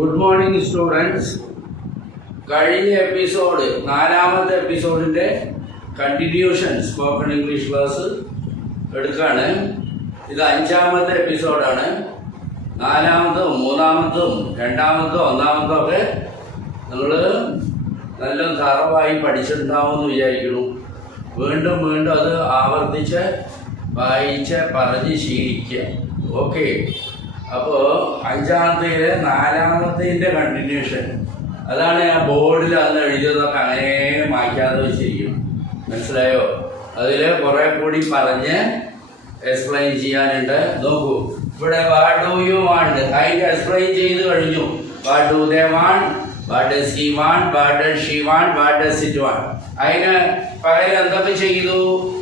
Good morning students. കഴിഞ്ഞ episode, നാലാമത്തെ എപ്പിസോഡിന്റെ continuation spoken English class എടുക്കുകയാണ്. ഇത് അഞ്ചാമത്തെ എപ്പിസോഡാണ്. നാലാമത്തും മൂന്നാമത്തും രണ്ടാമത്തും ഒന്നാമത്തും ഒക്കെ നിങ്ങൾ നല്ല തറവായി പഠിച്ചിട്ടുണ്ടാവുമെന്ന് വിചാരിക്കുന്നു. വീണ്ടും വീണ്ടും അത് ആവർത്തിച്ച് വായിച്ച് പറഞ്ഞ് ശീലിക്കുക. ഓക്കെ. അപ്പോൾ അഞ്ചാമത്തേല് നാലാമത്തേൻ്റെ കണ്ടിന്യൂഷൻ, അതാണ് ആ ബോർഡിൽ അന്ന് എഴുതിയതൊക്കെ അങ്ങനെ മാറ്റാതെ വെച്ചിരിക്കും. മനസ്സിലായോ? അതിൽ കുറെ കൂടി പറഞ്ഞ് എക്സ്പ്ലെയിൻ ചെയ്യാനുണ്ട്. നോക്കൂ, ഇവിടെ വാട്ട് ഡു യു വാണ്ട് അതിൻ്റെ എക്സ്പ്ലെയിൻ ചെയ്ത് കഴിഞ്ഞു. What do they want, what does he want, what does she want, what does it want. അതിന് പകരം എന്തൊക്കെ ചെയ്തു?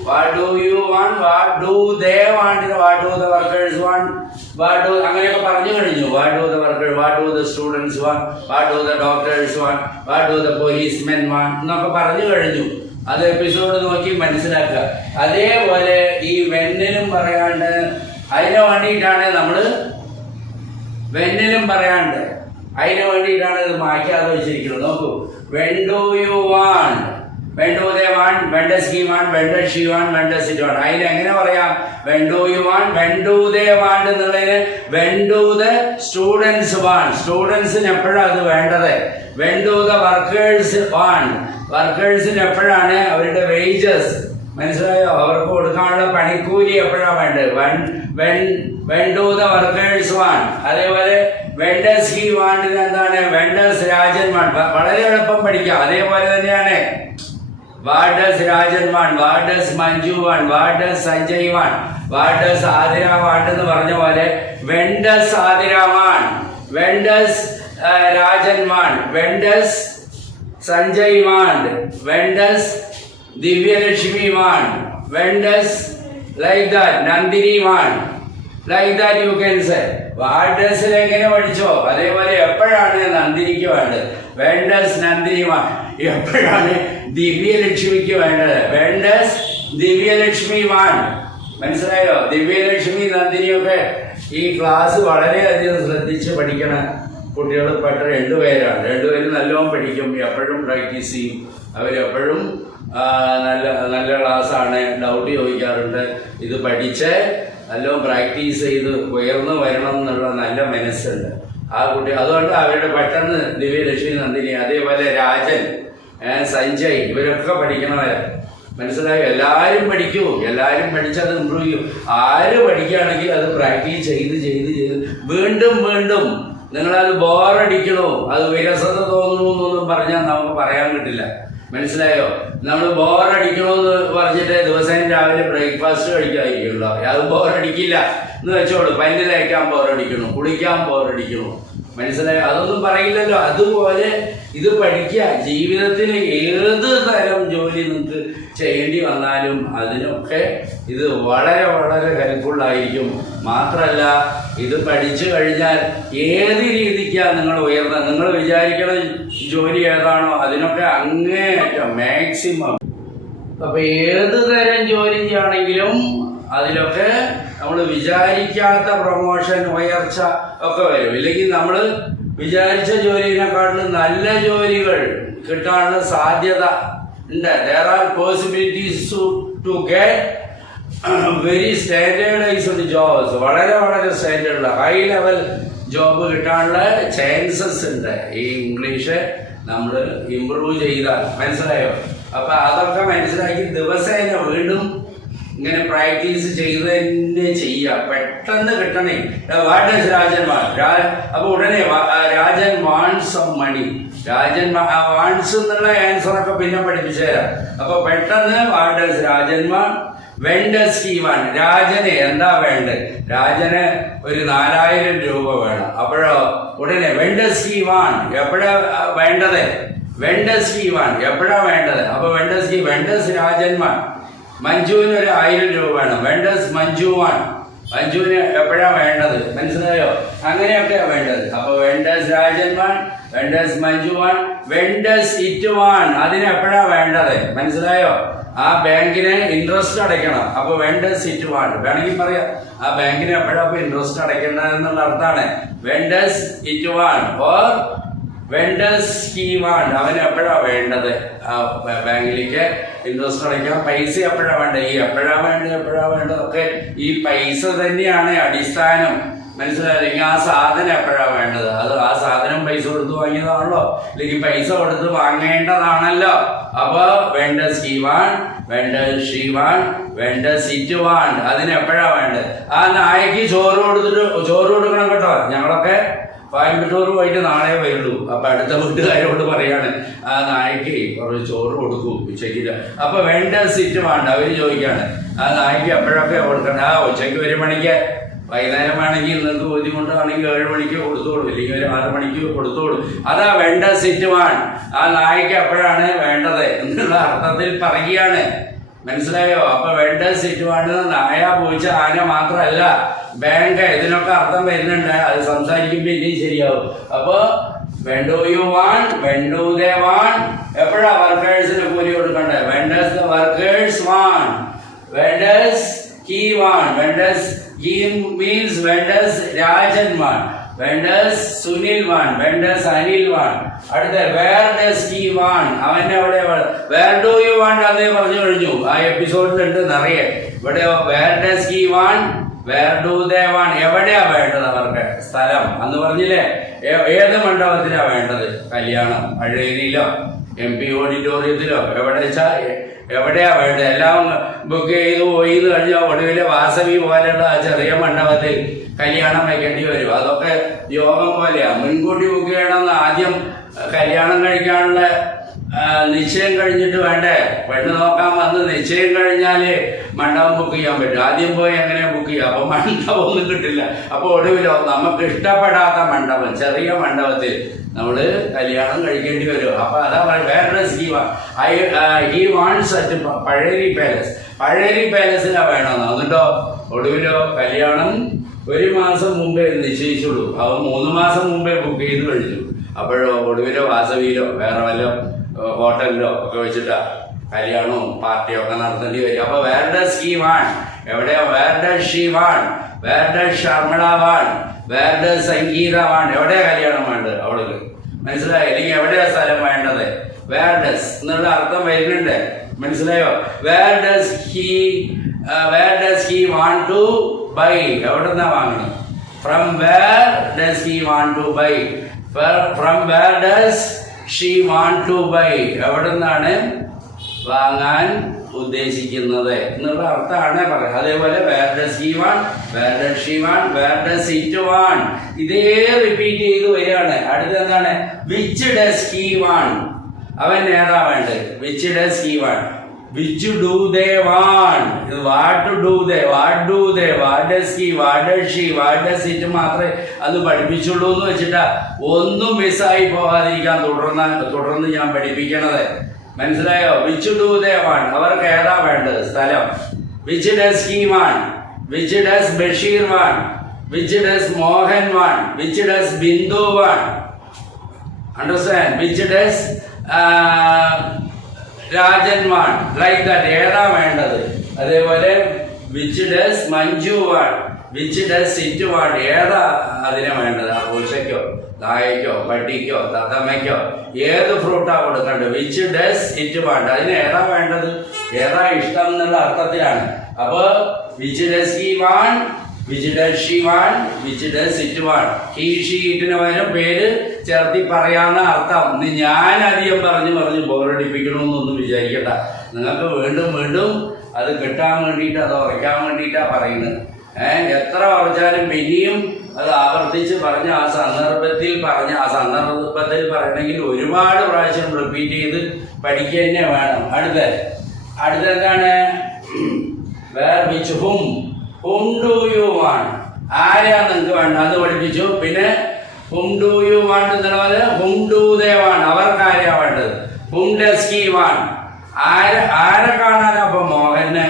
What do you want, what do they want, what do the workers want, what do അങ്ങനെയൊക്കെ പറഞ്ഞു കഴിഞ്ഞു. What do the workers, what do the students want, what do the doctors want, what do the policemen want എന്നൊക്കെ പറഞ്ഞു കഴിഞ്ഞു. അത് episode നോക്കി മനസ്സിലാക്കുക. അതേപോലെ ഈ വെന്നിനും പറയാണ്ട്, അതിന് വേണ്ടിയിട്ടാണ് നമ്മൾ വെന്നിനും പറയാണ്ട്, അതിന് വേണ്ടിയിട്ടാണ് ഇത് മാറ്റാതെ വെച്ചിരിക്കുന്നത്. നോക്കൂ, when do you want, when do they want, when does he want, when does she want, when does it want. അതിന് എങ്ങനെ പറയാം? When do you want, when do they want എന്നുള്ളതിന് when do the students want, സ്റ്റുഡൻസിന് എപ്പോഴാണ് അത് വേണ്ടത്. When do the workers want, വർക്കേഴ്സിന് എപ്പോഴാണ് അവരുടെ വേജസ്, മനസ്സിലായോ, അവർക്ക് കൊടുക്കാനുള്ള പണിക്കൂലി എപ്പോഴാണ് വേണ്ടത്. When do the workers want. അതേപോലെ വെൻ ഡസ് ഹി വാണ്ടിന് എന്താണ്? When does Rajan want. വളരെ എളുപ്പം പഠിക്കാം. അതേപോലെ തന്നെയാണ് what does Rajan want, what does Manju want, what does Sanjay want, what does Athira want എന്ന് പറഞ്ഞ പോലെ when does Athira want, when does Rajan want, when does Sanjay want, when does Divyalakshmi want, when does like that Nandini want, like that you can say. What ഡസിൽ എങ്ങനെ പഠിച്ചോ അതേപോലെ എപ്പോഴാണ് നന്ദിനിക്ക് വേണ്ടത്? When does Nandini want. എപ്പോഴാണ് ദിവ്യലക്ഷ്മിക്ക് വേണ്ടത്? When does Divyalakshmi want. മനസ്സിലായോ? ദിവ്യലക്ഷ്മി നന്ദിനിയൊക്കെ ഈ ക്ലാസ് വളരെയധികം ശ്രദ്ധിച്ച് പഠിക്കണ കുട്ടികൾ പെട്ട രണ്ടുപേരാണ്. രണ്ടുപേരും നല്ലോണം പഠിക്കും, എപ്പോഴും പ്രാക്ടീസ് ചെയ്യും. അവരെപ്പോഴും നല്ല നല്ല ക്ലാസ്സാണ്. ഡൗട്ട് ചോദിക്കാറുണ്ട്. ഇത് പഠിച്ച് നല്ലോണം പ്രാക്ടീസ് ചെയ്ത് ഉയർന്നു വരണം എന്നുള്ള നല്ല മനസ്സുണ്ട് ആ കുട്ടി. അതുകൊണ്ട് അവരുടെ പെട്ടെന്ന് ദിവ്യലക്ഷ്മി നന്ദിനി, അതേപോലെ രാജൻ, സഞ്ജയ്, ഇവരൊക്കെ പഠിക്കണവരാ. മനസ്സിലായോ? എല്ലാവരും പഠിക്കൂ, എല്ലാവരും പഠിച്ചത് ഇമ്പ്രൂവ് ചെയ്യും. ആര് പഠിക്കുകയാണെങ്കിൽ അത് പ്രാക്ടീസ് ചെയ്ത് ചെയ്ത് ചെയ്ത് വീണ്ടും വീണ്ടും നിങ്ങളത് ബോറടിക്കണോ, അത് വിരസത തോന്നുന്നു എന്നൊന്നും പറഞ്ഞാൽ നമുക്ക് പറയാൻ കിട്ടില്ല. മനസ്സിലായോ? നമ്മൾ ബോറടിക്കണമെന്ന് പറഞ്ഞിട്ട് ദിവസം രാവിലെ ബ്രേക്ക്ഫാസ്റ്റ് കഴിക്കാതിരിക്കണല്ലോ, അത് ബോറടിക്കില്ല എന്ന് വെച്ചോളൂ. പല്ല് തേക്കാൻ ബോറടിക്കണു, കുളിക്കാൻ ബോറടിക്കണു, മനസ്സിലായോ? അതൊന്നും പറയില്ലല്ലോ. അതുപോലെ ഇത് പഠിക്കുക. ജീവിതത്തിൽ ഏത് തരം ജോലി നിങ്ങൾക്ക് ചെയ്യേണ്ടി വന്നാലും അതിനൊക്കെ ഇത് വളരെ വളരെ ഹെൽപ്ഫുള്ളായിരിക്കും. മാത്രമല്ല, ഇത് പഠിച്ചു കഴിഞ്ഞാൽ ഏത് രീതിക്കാണ് നിങ്ങൾ ഉയർന്നത്, നിങ്ങൾ വിചാരിക്കുന്ന ജോലി ഏതാണോ അതിനൊക്കെ അങ്ങേയറ്റം മാക്സിമം. അപ്പൊ ഏത് തരം ജോലി ആണെങ്കിലും അതിലൊക്കെ നമ്മൾ വിചാരിക്കാത്ത പ്രൊമോഷൻ, ഉയർച്ച ഒക്കെ വരും. ഇല്ലെങ്കിൽ നമ്മൾ വിചാരിച്ച ജോലിനെക്കാട്ടിലും നല്ല ജോലികൾ കിട്ടാനുള്ള സാധ്യത ഉണ്ട്. There are possibilities to get very standardized jobs. വളരെ വളരെ സ്റ്റാൻഡേർഡ് ഹൈ ലെവൽ ജോബ് കിട്ടാനുള്ള ചാൻസസ് ഉണ്ട് ഈ ഇംഗ്ലീഷ് നമ്മൾ ഇംപ്രൂവ് ചെയ്താൽ. മനസ്സിലായോ? അപ്പൊ അതൊക്കെ മനസ്സിലാക്കി ദിവസേന വീണ്ടും ഇങ്ങനെ പ്രാക്ടീസ് ചെയ്ത് തന്നെ ചെയ്യുക. പെട്ടെന്ന് കിട്ടണേ. What does Rajan want? അപ്പൊ ഉടനെ Rajan wants some money. Rajan wants എന്നുള്ള ആൻസറൊക്കെ പിന്നെ പഠിപ്പിച്ചു തരാം. അപ്പൊ പെട്ടെന്ന് what does Rajan want, when does he want. രാജന് എന്താ വേണ്ടത്? രാജന് ഒരു 4000 രൂപ വേണം. അപ്പോഴോ ഉടനെ വെൻ ഡസ് ഹി വാണ്ട്, എപ്പോഴാ വേണ്ടത്? വെൻ ഡസ് ഹി വാണ്ട്, എപ്പോഴാ വേണ്ടത്? അപ്പൊ വെൻ ഡസ് രാജൻ വാണ്ട്. മഞ്ജുവിന് ഒരു 1000 രൂപ വേണം. വെൻ ഡസ് മഞ്ജു വാണ്ട്, മഞ്ജുവിന് എപ്പോഴാ വേണ്ടത്? മനസ്സിലായോ? അങ്ങനെയൊക്കെയാ വേണ്ടത്. അപ്പൊ when does Rajan want, when does Manju want, when does it want, അതിന് എപ്പോഴാ വേണ്ടത്? മനസ്സിലായോ? ആ ബാങ്കിന് ഇൻട്രസ്റ്റ് അടയ്ക്കണം. അപ്പൊ വെൻ ഡസ് ഇറ്റ് വാണ്ട് വേണമെങ്കിൽ പറയാം, ആ ബാങ്കിന് എപ്പോഴാ ഇൻട്രസ്റ്റ് അടയ്ക്കേണ്ടത് എന്നുള്ള അർത്ഥമാണ്. When does it want or when does he want, അവന് എപ്പോഴാ വേണ്ടത് ആ ബാങ്കിലേക്ക് ഇൻട്രസ്റ്റ് അടയ്ക്കാൻ പൈസ എപ്പോഴാ വേണ്ടത്, ഈ എപ്പോഴാ വേണ്ടത് ഒക്കെ ഈ പൈസ തന്നെയാണ് അടിസ്ഥാനം. മനസ്സിലായില്ലെങ്കിൽ ആ സാധനം എപ്പോഴാ വേണ്ടത്, അത് ആ സാധനം പൈസ കൊടുത്ത് വാങ്ങിയതാണല്ലോ, അല്ലെങ്കിൽ പൈസ കൊടുത്ത് വാങ്ങേണ്ടതാണല്ലോ. അപ്പൊ when does he want, when does she want, when does it want, അതിന് എപ്പോഴാ വേണ്ടത്. ആ നായക്ക് ചോറ് കൊടുക്കണം കേട്ടോ. ഞങ്ങളൊക്കെ കോയമ്പത്തൂർ പോയിട്ട് നാളെ വരുള്ളൂ. അപ്പൊ അടുത്ത വീട്ടുകാരോട് പറയാണ് ആ നായക്ക് കുറച്ച് ചോറ് കൊടുക്കൂ ഉച്ചയ്ക്ക്. അപ്പൊ വെൻ ഡസ് ഇറ്റ് വാണ്ട് അവര് ചോദിക്കാണ് ആ നായക്ക് എപ്പോഴൊക്കെ കൊടുക്കണ്ട. ആ ഉച്ചയ്ക്ക് 1 മണിക്ക്, വൈകുന്നേരം വേണമെങ്കിൽ നിങ്ങൾക്ക് ബുദ്ധിമുട്ടാണെങ്കിൽ 7 മണിക്ക് കൊടുത്തോളൂ, അല്ലെങ്കിൽ ഒരു 6 മണിക്ക് കൊടുത്തോളൂ. അതാ വെൻ ഡസ് ഇറ്റ് വാണ്ട്, ആ നായക്ക് എപ്പോഴാണ് വേണ്ടത് എന്നുള്ള അർത്ഥത്തിൽ പറയുകയാണ്. മനസ്സിലായോ? അപ്പൊ വെൻ ഡസ് ഇറ്റ് വാണ്ട് നായ, പൂച്ച, ആന മാത്രമല്ല ബാങ്ക്, ഇതിനൊക്കെ അർത്ഥം വരുന്നുണ്ട്. അത് സംസാരിക്കുമ്പോ ഇനിയും ശരിയാവും. അപ്പൊ when do you want, when do they want, എപ്പോഴാ വർക്കേഴ്സിന് കൂലി കൊടുക്കണ്ടേ. When does the workers want, when does he want, when does he means when does Rajan want, when does Sunil want, when does Anil want. അടുത്ത വേർ ഡസ് ഹി വാണ്ട്, അവന്റെ എവിടെ, where do you want അതേ പറഞ്ഞു കഴിഞ്ഞു. ആ എപ്പിസോഡിലുണ്ട് നിറയെ. ഇവിടെ where does he want, where do they want, എവിടെയാ വേണ്ടത് അവർക്ക് സ്ഥലം അന്ന് പറഞ്ഞില്ലേ. ഏത് മണ്ഡപത്തിലാ വേണ്ടത്, കല്യാണം പഴയരിയിലോ MP ഓഡിറ്റോറിയത്തിലോ എവിടെ വെച്ചാ എവിടെയാ വേണ്ടത്. എല്ലാം ബുക്ക് ചെയ്ത് പോയിന്ന് കഴിഞ്ഞാൽ ഒടുവിലെ വാസവി പോലെയുള്ള ആ ചെറിയ മണ്ഡപത്തിൽ കല്യാണം വയ്ക്കേണ്ടി വരും. അതൊക്കെ യോഗം പോലെയാ. മുൻകൂട്ടി ബുക്ക് ചെയ്യണമെന്ന് ആദ്യം കല്യാണം കഴിക്കാനുള്ള നിശ്ചയം കഴിഞ്ഞിട്ട് വേണ്ടേ. പെണ്ണ് നോക്കാൻ വന്ന് നിശ്ചയം കഴിഞ്ഞാല് മണ്ഡപം ബുക്ക് ചെയ്യാൻ പറ്റും. ആദ്യം പോയി എങ്ങനെ ബുക്ക് ചെയ്യാം, അപ്പൊ മണ്ഡപം ഒന്നും കിട്ടില്ല. അപ്പൊ ഒടുവിലോ നമുക്ക് ഇഷ്ടപ്പെടാത്ത മണ്ഡപം, ചെറിയ മണ്ഡപത്തിൽ നമ്മള് കല്യാണം കഴിക്കേണ്ടി വരും. അപ്പൊ അതാ വേറെ he wants at Pazhayari palace, Pazhayari പാലസിലാ വേണമെന്ന്. എന്നിട്ടോ ഒടുവിലോ കല്യാണം 1 മാസം മുമ്പേ നിശ്ചയിച്ചുള്ളൂ, അവ 3 മാസം മുമ്പേ ബുക്ക് ചെയ്ത് കഴിഞ്ഞു. അപ്പോഴോ ഒടുവിലോ വാസവിയിലോ വേറെ വല്ല ഹോട്ടലിലോ ഒക്കെ വെച്ചിട്ടാ കല്യാണവും പാർട്ടിയും ഒക്കെ നടത്തേണ്ടി വരും. അപ്പൊ വേർ ഡസ് ഹി വാണ്ട്, എവിടെയാ where does she want, where does Sharmila want, where does Sangeetha want, എവിടെയാ കല്യാണം വേണ്ടത് അവൾക്ക്. മനസ്സിലായോ? അല്ലെങ്കിൽ എവിടെയാ സ്ഥലം വേണ്ടത്, വേർ ഡസ് എന്നുള്ള അർത്ഥം വരുന്നുണ്ട്. മനസ്സിലായോ? Where does he want to buy, എവിടെന്നാ വാങ്ങണം. From where does he want to buy, from where does she want to buy, എവിടെ നിന്നാണ് വാങ്ങാൻ ഉദ്ദേശിക്കുന്നത് എന്നുള്ള അർത്ഥമാണ് പറയുന്നത്. അതേപോലെ where does he want, where does she want, where does it want, ഇതേ റിപ്പീറ്റ് ചെയ്ത് വരികയാണ്. അടുത്ത എന്താണ്, വിച്ച് ഡസ് ഹി വാണ്ട്, അവൻ ഏതാ വേണ്ടത്, which does he want, which do they want, what do they, what do they, what does he, what does she, what does it മാത്രമേ അത് പഠിപ്പിച്ചുള്ളൂ എന്ന് വെച്ചിട്ടാ ഒന്നും മിസ്സായി പോകാതിരിക്കാൻ തുടർന്ന് ഞാൻ പഠിപ്പിക്കണത്. മനസ്സിലായോ? വിച്ച് ഡു ദേ വാണ്ട്, അവർക്ക് ഏതാ വേണ്ടത് സ്ഥലം. Which does he want, which does Basheer want, which does Mohan want, which does Bindu want. Understand? Which does Rajan want, like that, ഏതാ വേണ്ടത്. അതേപോലെ which does Manju want, which does it want, ഏതാ അതിനെ വേണ്ടത്. ആ പൂച്ചയ്ക്കോ നായക്കോ പട്ടിക്കോ തത്തമ്മയ്ക്കോ ഏത് ഫ്രൂട്ടാ കൊടുക്കേണ്ടത്, വിച്ച് ഡസ് ഇറ്റ് വാണ്ട്, അതിന് ഏതാ വേണ്ടത്, ഏതാ ഇഷ്ടം എന്നുള്ള അർത്ഥത്തിലാണ്. അപ്പൊ which does he want, which does she want, which does it want. He she ഇറ്റിന് പകരം പേര് ചേർത്തി പറയാവുന്ന അർത്ഥം. ഞാൻ അധികം പറഞ്ഞു ബോറടിപ്പിക്കണമെന്നൊന്നും വിചാരിക്കണ്ട. നിങ്ങൾക്ക് വീണ്ടും വീണ്ടും അത് കിട്ടാൻ വേണ്ടിയിട്ട്, അത് ഉറയ്ക്കാൻ വേണ്ടിയിട്ടാ പറയുന്നത്. എത്ര ഉറച്ചാലും പിന്നെയും അത് ആവർത്തിച്ച് പറഞ്ഞ് ആ സന്ദർഭത്തിൽ പറയണമെങ്കിൽ ഒരുപാട് പ്രാവശ്യം റിപ്പീറ്റ് ചെയ്ത് പഠിക്കുക തന്നെ വേണം. അടുത്തെന്താണ്, where which whom do you want, ആരെയാ നിങ്ങൾക്ക് വേണ്ട അത് പഠിപ്പിച്ചു. പിന്നെ ഹും ഡു യു വാണ്ട് എന്നുള്ളത് ഹും ഡു ദേ വാണ്ട്, അവർക്ക് ആരെയാ വേണ്ടത്. ഹും ഡസ് ഹി വാണ്ട്, ആരെ കാണാനാ അപ്പൊ മോഹന്,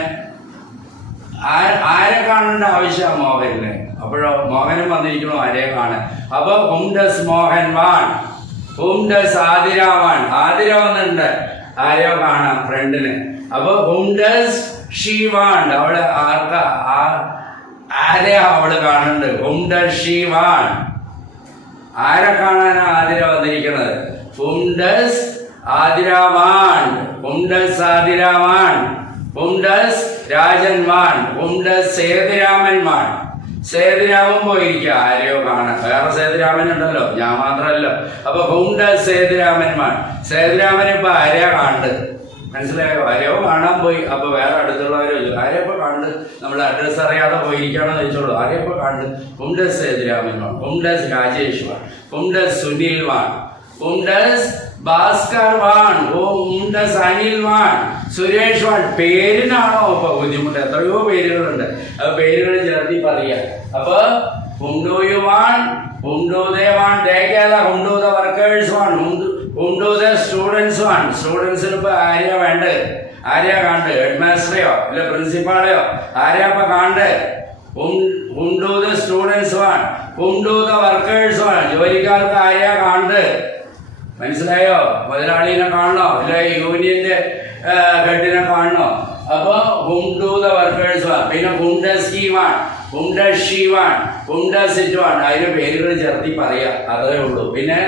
ആരെ കാണേണ്ട ആവശ്യം മോഹന്. അപ്പോഴോ മോഹനും വന്നിരിക്കണോ ആരെ കാണാൻ. അപ്പൊ whom does Mohan want, whom does Athira want, Athira വന്നിട്ടുണ്ട്. ആരെയോ കാണാം ഫ്രണ്ടിന്. അപ്പൊ whom does she want? അവള് ആരെയാ അവള് കാണുന്നുണ്ട്? whom does she want? ആരെ കാണാനാ ആതിര വന്നിരിക്കുന്നത്? whom does Athira want? whom does Athira want? whom does Rajan want? whom does Sethuraman want? Sethuraman പോയിരിക്കുക ആരെയോ കാണാൻ. വേറെ സേതുരാമൻ ഉണ്ടല്ലോ, ഞാൻ മാത്രമല്ലോ. അപ്പൊ whom does Sethuraman want? Sethuraman ഇപ്പൊ ആരെയാ കാണുന്നത്? മനസ്സിലായോ? ആരെയോ കാണാൻ പോയി. അപ്പൊ വേറെ അടുത്തുള്ളവരോ ആരെയപ്പോ കണ്ട് നമ്മൾ അഡ്രസ് അറിയാതെ പോയിരിക്കാണോ ചോദിച്ചോളൂ. ആരെയപ്പോ കണ്ട് whom does Sethuraman want? whom does Rajesh want? whom does Sunil want? whom does Bhaskar want? whom does Anil want? Suresh want? പേരിനാണോ ഇപ്പൊ ബുദ്ധിമുട്ട്? എത്രയോ പേരുകളുണ്ട്. അപ്പൊ പേരുകൾ ചേർത്തി പറയാ. അപ്പൊ whom do you want? whom do they want? whom do the workers want? whom do the students want? സ്റ്റുഡൻസിന് ഇപ്പൊ ആരെയാ വേണ്ടത്? ആരെയാ കാണണ്ടത്? ഹെഡ് മാസ്റ്ററെയോ അല്ല പ്രിൻസിപ്പാളെയോ ആരെയാ ഇപ്പൊ കാണണ്ടത്? whom do the students want? whom do the workers want? ജോലിക്കാർക്ക് ആരെയാ കാണണ്ടത്? മനസ്സിലായോ? മുതലാളിനെ കാണണോ അല്ല യൂണിയന്റെ ഹെഡിനെ കാണണോ? അപ്പൊ whom do the workers want? പിന്നെ whom does he want? whom does she want? whom does it want? അതിന് പേരുകൾ ചേർത്തി പറയാ, അതേ ഉള്ളൂ. പിന്നെ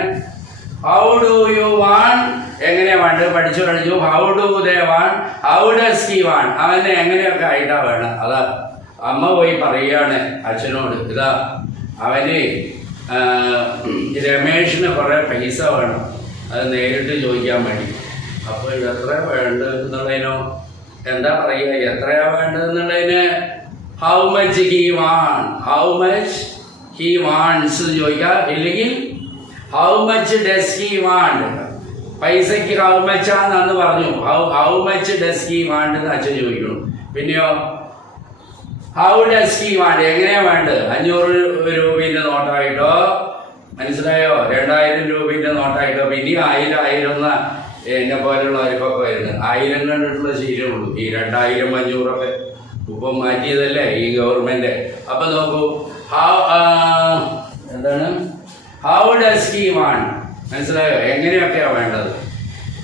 how do you want? എങ്ങനെയാ വേണ്ടത് പഠിച്ചു കഴിഞ്ഞു. how do they want? how does he want? അവന് എങ്ങനെയൊക്കെ ആയിട്ടാ വേണം. അതാ അമ്മ പോയി പറയാണ് അച്ഛനോട്, ഇതാ അവന് രമേഷിന് കുറെ പൈസ വേണം, അത് നേരിട്ട് ചോദിക്കാൻ വേണ്ടി. അപ്പൊ എത്ര വേണ്ടത് എന്നുള്ളതിനോ എന്താ പറയുക, എത്രയാ വേണ്ടതെന്നുള്ളതിന് how much he want? how much he wants ചോദിക്കാം. ഇല്ലെങ്കിൽ how much does he want? പൈസക്ക് how much ആണെന്ന് പറഞ്ഞു. how much does he want എന്ന് അച്ഛൻ ചോദിക്കുന്നു. പിന്നെയോ how does he want? എങ്ങനെയാ വേണ്ടത്? 500 രൂപയുടെ നോട്ടായിട്ടോ, മനസ്സിലായോ? 2000 രൂപയുടെ നോട്ടായിട്ടോ, പിന്നെ 1000 എന്നെ പോലുള്ളവർക്കൊക്കെ വരുന്നത് 1000 കണ്ടിട്ടുള്ള ശീലമുള്ളൂ. ഈ 2000 500 ഇപ്പം മാറ്റിയതല്ലേ ഈ ഗവൺമെന്റ്. അപ്പൊ നോക്കൂ, എന്താണ് how does he want? മനസ്സിലായോ? എങ്ങനെയൊക്കെയാ വേണ്ടത്?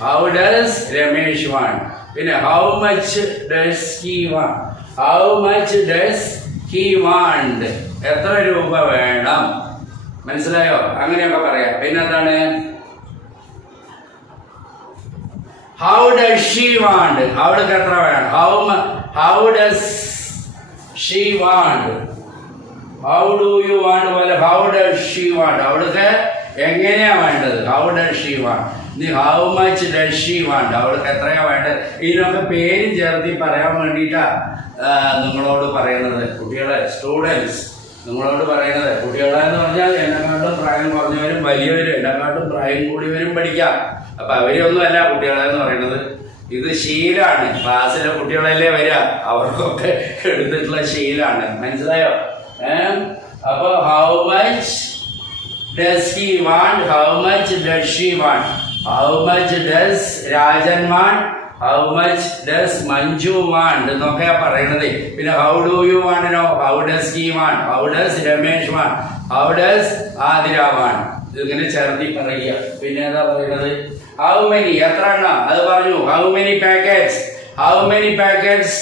how does Ramesh want? പിന്നെ how much does he want? how much does he want? എത്ര രൂപ വേണം? മനസ്സിലായോ? അങ്ങനെയൊക്കെ പറയാം. പിന്നെ എന്താണ് how does she want? അവൾക്ക് എത്ര വേണം? how does she want? how do you want? പോലെ how does she want? അവൾക്ക് എങ്ങനെയാ വേണ്ടത്? how does she want? how much does she want? അവൾക്ക് എത്രയാ വേണ്ടത്? ഇതിനൊക്കെ പേര് ചേർത്തി പറയാൻ വേണ്ടിയിട്ടാ നിങ്ങളോട് പറയുന്നത്. കുട്ടികളെ, സ്റ്റുഡൻസ് നിങ്ങളോട് പറയുന്നത്. കുട്ടികളെന്ന് പറഞ്ഞാൽ എന്നെക്കാട്ടും പ്രായം കുറഞ്ഞവരും വലിയവരും എന്നെക്കാട്ടും പ്രായം കൂടിയവരും പഠിക്കാം. അപ്പൊ അവരൊന്നും അല്ല കുട്ടികളെന്ന് പറയുന്നത്. ഇത് ശീലാണ്. ക്ലാസ്സിലെ കുട്ടികളല്ലേ വരിക, അവർക്കൊക്കെ എടുത്തിട്ടുള്ള ശീലാണ്. മനസ്സിലായോ? അപ്പൊ how much does he want? how much does she want? how much does Rajan want? how much does Manju want? എന്നൊക്കെയാ പറയണത്. പിന്നെ how do you want? how does he want? how does Ramesh want? how does Athira want? ഇങ്ങനെ ചേർത്തി പറയുക. പിന്നെ എന്താ പറയുന്നത്? how many എത്ര എണ്ണം? അത് പറഞ്ഞു. how many packets? how many packets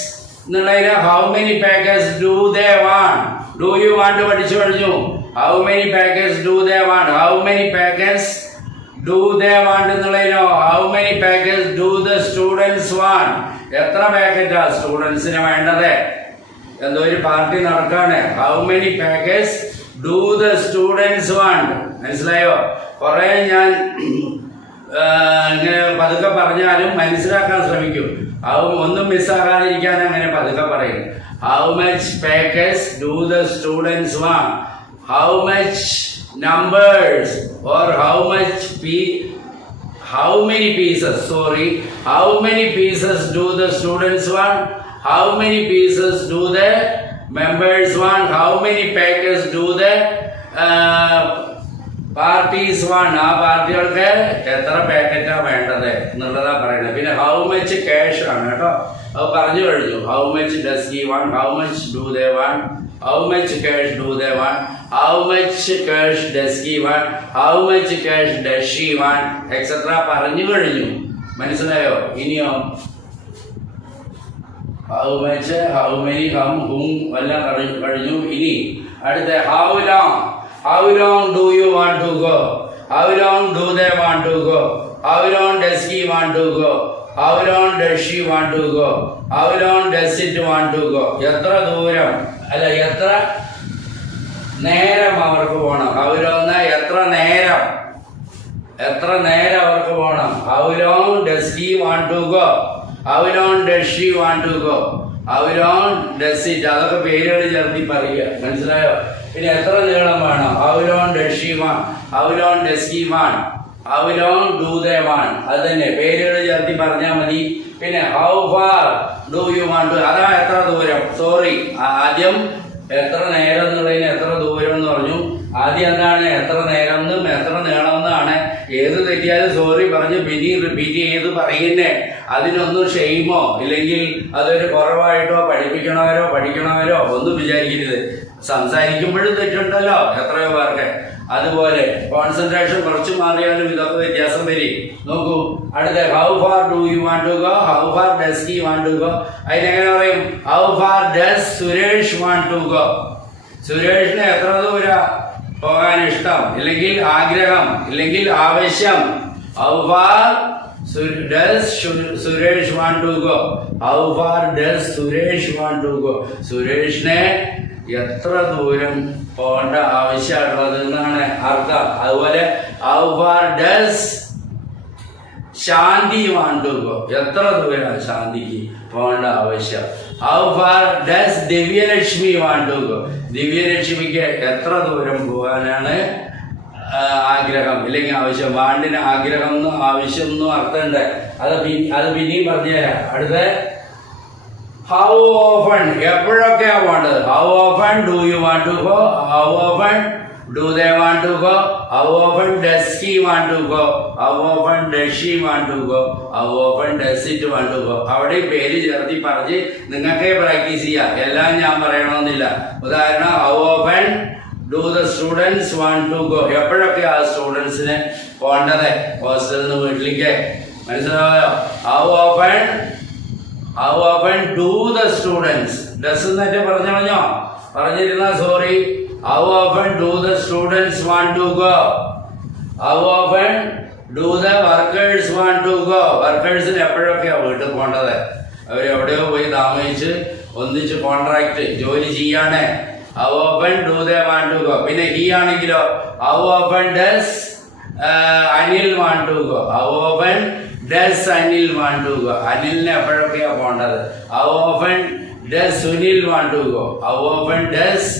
എന്നുള്ളതിന് how many packets do they want? do you want പഠിച്ചു കഴിഞ്ഞു. how many packets do they want? how many packets do they want എന്നുള്ളതിനോ how many packets do the students want? എത്ര പാക്കറ്റാ സ്റ്റുഡൻസിന് വേണ്ടത്? എന്തോ ഒരു party നടക്കാണ്. how many packets do the students want? മനസ്സിലായോ? കുറെ ഞാൻ ഇങ്ങനെ പതുക്കെ പറഞ്ഞാലും മനസ്സിലാക്കാൻ ശ്രമിക്കും. ഒന്നും മിസ്സാകാതിരിക്കാൻ അങ്ങനെ പതുക്കെ പറയും. how much packets do the students want? how much numbers or how many pieces how many pieces do the students want? how many pieces do the members want? how many packets do the parties want? ആ പാർട്ടികൾക്ക് എത്ര പാക്കറ്റാ വേണ്ടത് എന്നുള്ളതാ പറയുന്നത്. പിന്നെ how much cash ആണ് കേട്ടോ, അത് പറഞ്ഞു കഴിഞ്ഞു. how much does he want? how much do they want? how much cash do they want? how much cash does he want? how much cash does she want? etc. പറഞ്ഞു കഴിഞ്ഞു. മനസ്സിലായോ? ഇനിയോ how much, how many, ഹം, ഹും എല്ലാം കഴിഞ്ഞു. ഇനി അടുത്ത how long do you want to go, how long do they want to go, how long does he want to go, how long does she want to go, how long does it want to go. എത്ര ദൂരം അല്ല എത്ര നേരം അവർക്ക് പോകണം. How long എത്ര നേരം അവർക്ക് പോകണം. How long does he want to go, how long does she want to go, how long does it. അതൊക്കെ പേരുകൾ ചേർത്തി പറയുക. മനസ്സിലായോ? പിന്നെ എത്ര നീളം വേണം. How long does she want, how long does he want, how long do they want. അത് തന്നെ പേരുകൾ ചേർത്തി പറഞ്ഞാൽ മതി. പിന്നെ how far do you want to, അതാ എത്ര ദൂരം. സോറി, ആദ്യം എത്ര നേരം എന്നുള്ളതിന് എത്ര ദൂരം എന്ന് പറഞ്ഞു. ആദ്യം എന്താണ് എത്ര നേരം എന്നും എത്ര നീളം എന്നാണ്. ഏത് തെറ്റിയാലും സോറി പറഞ്ഞ് പിന്നെ റിപ്പീറ്റ് ചെയ്ത് പറയുന്നേ. അതിനൊന്നും ഷെയിമോ ഇല്ലെങ്കിൽ അതൊരു കുറവായിട്ടോ പഠിക്കണവരോ ഒന്നും വിചാരിക്കരുത്. സംസാരിക്കുമ്പോഴും തെറ്റുണ്ടല്ലോ എത്രയോ പേർക്ക്. അതുപോലെ കോൺസെൻട്രേഷൻ കുറച്ച് മാറിയാലും ഇതൊക്കെ വ്യത്യാസം വരും. നോക്കൂ അടുത്ത how far do you want to go, how far does he want to go. അതിനെങ്ങനെ പറയും? How far does Suresh want to go. സുരേഷിന് എത്ര ദൂരം പോകാൻ ഇഷ്ടം ഇല്ലെങ്കിൽ ആഗ്രഹം ഇല്ലെങ്കിൽ ആവശ്യം. How far does Suresh want to go, how far does Suresh want to go. സുരേഷിനെ എത്ര ദൂരം പോകേണ്ട ആവശ്യമുള്ളത് എന്നാണ് അർത്ഥം. അതുപോലെ how far does Shanti want to go, എത്ര ദൂരം ശാന്തിക്ക് പോകേണ്ട ആവശ്യം. How far does Divyalakshmi want to go, ദിവ്യലക്ഷ്മിക്ക് എത്ര ദൂരം പോകാനാണ് ആഗ്രഹം ഇല്ലെങ്കിൽ ആവശ്യം. വാണ്ടിന് ആഗ്രഹം എന്നും ആവശ്യം എന്നും അർത്ഥമുണ്ട്. അത് പിന്നെയും പറഞ്ഞുതരാം. അടുത്ത ഹൗ ഓഫൺ, എപ്പോഴൊക്കെയാ വേണ്ടത്. How often do you want to go, how often do they want to go, how often does he want to go, how often does she want to go, how often does it want to go. അവിടെ പേര് ചേർത്തി പറഞ്ഞ് നിങ്ങൾക്കേ practice ചെയ്യാം. എല്ലാം ഞാൻ പറയണമെന്നില്ല. ഉദാഹരണം how often do the students want to go, എപ്പോഴൊക്കെ ആ സ്റ്റുഡൻസിന് പോകേണ്ടത് ഹോസ്റ്റലിൽ നിന്ന് വീട്ടിലേക്ക്. മനസ്സിലായോ? How often do the students, does എന്നൊക്കെ പറഞ്ഞിരുന്ന sorry. How often do the students want to go, how often do the workers want to go. വർക്കേഴ്സിന് എപ്പോഴൊക്കെയാ വീട്ടിൽ പോകേണ്ടത്. അവരെവിടെയോ പോയി താമസിച്ച് ഒന്നിച്ച് കോൺട്രാക്ട് ജോലി ചെയ്യാണ്. How often do they want to go. പിന്നെ ഹി ആണെങ്കിലോ how often does Anil want to go, how often does Anil want to go. അനിലിന് എപ്പോഴൊക്കെയാ പോകേണ്ടത്. How often does Sunil want to go, how often does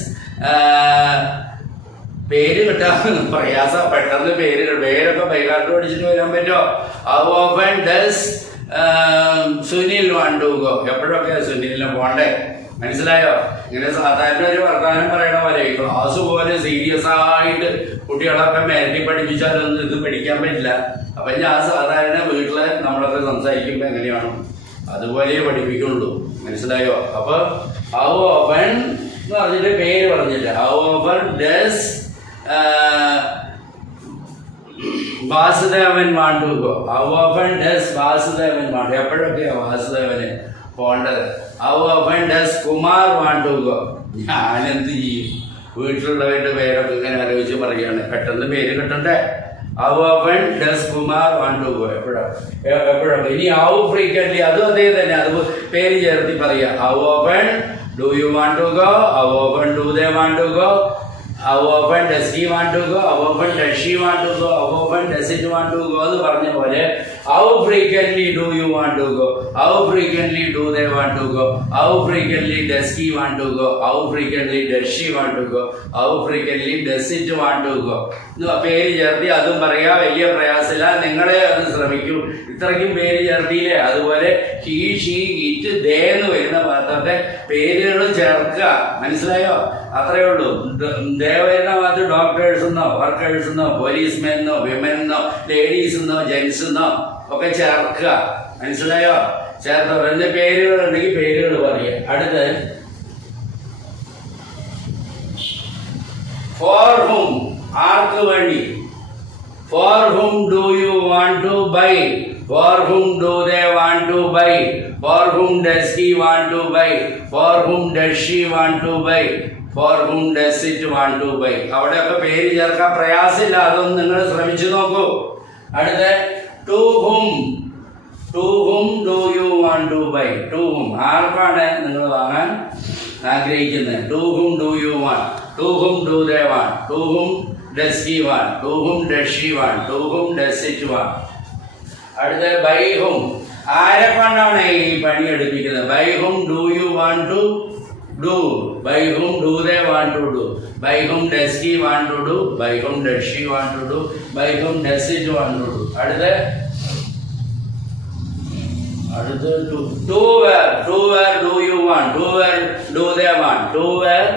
പേര് കിട്ടാൻ പ്രയാസ, പെട്ടെന്ന് പേരൊക്കെ ബൈഹാർട്ട് പഠിച്ചിട്ട് വരാൻ പറ്റുമോ? How often does Sunil want to go, എപ്പോഴൊക്കെയാ സുനിലിന് പോണ്ടേ. മനസ്സിലായോ? ഇങ്ങനെ സാധാരണ ഒരു വർത്തമാനം പറയണ പോലെ ക്ലാസ് പോലെ സീരിയസ് ആയിട്ട് കുട്ടികളൊക്കെ മെരട്ടി പഠിപ്പിച്ചാലൊന്നും ഇത് പഠിക്കാൻ പറ്റില്ല. അപ്പൊ ഞാൻ സാധാരണ വീട്ടില് നമ്മളൊക്കെ സംസാരിക്കുമ്പോ എങ്ങനെയാണ് അതുപോലെ പഠിപ്പിക്കുള്ളൂ. മനസ്സിലായോ? അപ്പൊ ഹൗ ഓഫൺ എന്ന് പറഞ്ഞിട്ട് പേര് പറഞ്ഞില്ല. How often does Vasudevan want to go, how often does Vasudevan want, എപ്പോഴൊക്കെയാ വാസുദേവന് പോണ്ടത്. How often does Kumar want to go. ഞാനെന്ത് ചെയ്യും? വീട്ടിലുള്ളവരുടെ പേരൊക്കെ ഇങ്ങനെ ആലോചിച്ച് പറയുകയാണ്. പെട്ടെന്ന് പേര് കിട്ടണ്ടേ. How often does Kumar want to go, എപ്പോഴൊക്കെ. ഇനി ഹൗ ഫ്രീക്വന്റ്ലി, അതും അതേ തന്നെ, അത് പേര് ചേർത്തി പറയാ. How often do you want to go, how often do they want to go, how often does he want to go, how often does she want to go, how often does it want to go എന്ന് പറഞ്ഞ പോലെ how frequently do you want to go, how frequently do they want to go, how frequently does he want to go, how frequently does she want to go, how frequently does it want to go. പേര് ചേർത്തി അതും പറയാ, വലിയ പ്രയാസമില്ല. നിങ്ങളെ അത് ശ്രമിക്കൂ. ഇത്രയ്ക്കും പേര് ചേർത്തിയില്ലേ. അതുപോലെ ഹി ഷീ ഇറ്റ് ദേ എന്ന് വരുന്ന ഭാഗത്തൊക്കെ പേരുകൾ ചേർക്കുക. മനസ്സിലായോ? അത്രയേ ഉള്ളൂ. ദേ വരുന്ന ഭാഗത്ത് ഡോക്ടേഴ്സ് എന്നോ വർക്കേഴ്സ് എന്നോ പോലീസ്മെൻ എന്നോ വിമൻ എന്നോ ലേഡീസ് എന്നോ ജെന്റ്സ് എന്നോ ഒക്കെ ചേർക്കുക. മനസ്സിലായോ? ചേർത്തോ. എന്ത് പേരുകൾ ഉണ്ടെങ്കിൽ പേരുകൾ പറയുക. അടുത്ത് ഫോർ ഹും, ആർക്ക് വേണ്ടി. For whom do you want to buy, For whom do they want to buy? For whom does he want to buy? For whom does she want to buy? For whom does it want to buy? അവിടെയൊക്കെ പേര് ചേർക്കാൻ പ്രയാസമില്ല. അതൊന്നും നിങ്ങൾ ശ്രമിച്ചു നോക്കൂ. അടുത്ത to whom. To whom do you want to buy? To whom. ആർക്കാണ് നിങ്ങൾ വാങ്ങാൻ ആഗ്രഹിക്കുന്നത്? To whom do you want? To whom do they want? To whom does he want? To whom does she want? To whom does it want? അടുത്ത by whom. ആരെ കൊണ്ടാണ് ഈ പണി എടുപ്പിക്കുന്നത്? By whom do you want to do? By whom do they want to do? By whom does he want to do? By whom does she want to do? By whom does it want to do? അടുത്ത to where. To where do you want? To where do they want? To where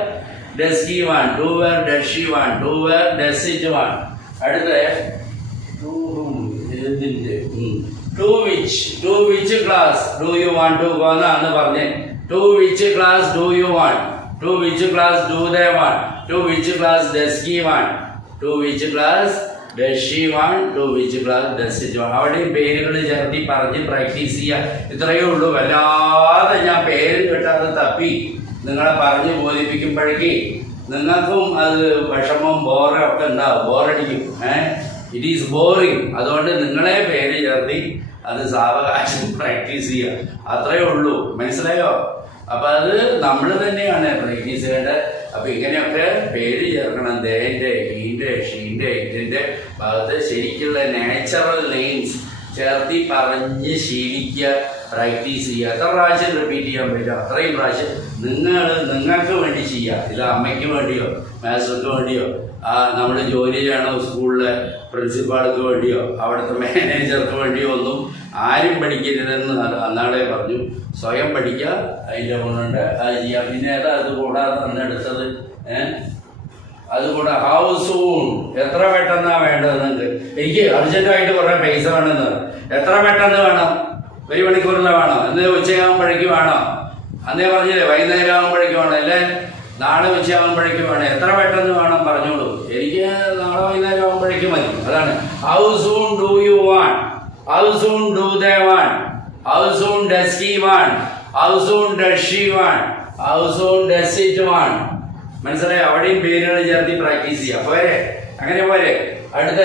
does he want? To where does she want? To where does it want? അടുത്ത to whom. To which class do you want to go എന്നാണ് പറഞ്ഞത്. To which class do you want? To which class do they want? To which class does he want? To which class does she want? To which class does it want? അവിടെയും പേരുകൾ ചേർത്തി പറഞ്ഞ് practice ചെയ്യുക. ഇത്രയേ ഉള്ളൂ. വല്ലാതെ ഞാൻ പേര് കിട്ടാതെ തപ്പി നിങ്ങളെ പറഞ്ഞ് ബോധിപ്പിക്കുമ്പോഴേക്ക് നിങ്ങൾക്കും അത് വിഷമം ബോറൊക്കെ ഉണ്ടാവും. ബോറടിക്കും. It is boring. അതുകൊണ്ട് നിങ്ങളെ പേര് ചേർത്തി അത് സാവകാശം പ്രാക്ടീസ് ചെയ്യുക. അത്രയേ ഉള്ളൂ. മനസ്സിലായോ? അപ്പം അത് നമ്മൾ തന്നെയാണ് പ്രാക്ടീസ് ചെയ്യേണ്ടത്. അപ്പം ഇങ്ങനെയൊക്കെ പേര് ചേർക്കണം. ദേൻ്റെ, ഹീൻ്റെ, ഷീൻ്റെ, ഇതിൻ്റെ ഭാഗത്ത് ശരിക്കുള്ള നാച്ചുറൽ നെയിംസ് ചേർത്തി പറഞ്ഞ് ശീലിക്കുക, പ്രാക്ടീസ് ചെയ്യുക. എത്ര പ്രാവശ്യം റിപ്പീറ്റ് ചെയ്യാൻ പറ്റുക അത്രയും പ്രാവശ്യം നിങ്ങൾക്ക് വേണ്ടി ചെയ്യുക. ഇത് അമ്മയ്ക്ക് വേണ്ടിയോ മാസ്റ്റർക്ക് വേണ്ടിയോ നമ്മൾ ജോലി ചെയ്യണോ സ്കൂളിലെ പ്രിൻസിപ്പാൾക്ക് വേണ്ടിയോ അവിടുത്തെ മാനേജർക്ക് വേണ്ടിയോ ഒന്നും ആരും പഠിക്കരുതെന്ന് അന്നാളെ പറഞ്ഞു. സ്വയം പഠിക്കുക, അതിൻ്റെ കൊണ്ടുണ്ട് അത് ചെയ്യാം. പിന്നെ ഏതാ അത് കൂടാതെ അന്നെടുത്തത് അതുകൂടെ ഹൗ സൂൺ. എത്ര പെട്ടെന്നാണ് വേണ്ടത് നിങ്ങൾക്ക്? എനിക്ക് അർജൻറ്റായിട്ട് കുറേ പൈസ വേണമെന്ന്. എത്ര പെട്ടെന്ന് വേണം? 1 മണിക്കൂറിൽ വേണം? എന്ന് ഉച്ചയാകുമ്പോഴേക്കും വേണം? അന്നേ പറഞ്ഞില്ലേ വൈകുന്നേരം ആകുമ്പോഴേക്കും വേണം അല്ലേ? നാളെ ഉച്ചയാകുമ്പോഴേക്കും വേണം. എത്ര പെട്ടെന്ന് വേണം പറഞ്ഞോളൂ. എനിക്ക് നാളെ വൈകുന്നേരം ആകുമ്പോഴേക്കും മതി. അതാണ് how soon do you want? How soon do they want? How soon does he want? How soon does she want? How soon does it want? മനസ്സിലായി? അവിടെയും പേരുകൾ ചേർത്തി പ്രാക്ടീസ് ചെയ്യാം. പോരെ? അങ്ങനെ പോരെ? അടുത്ത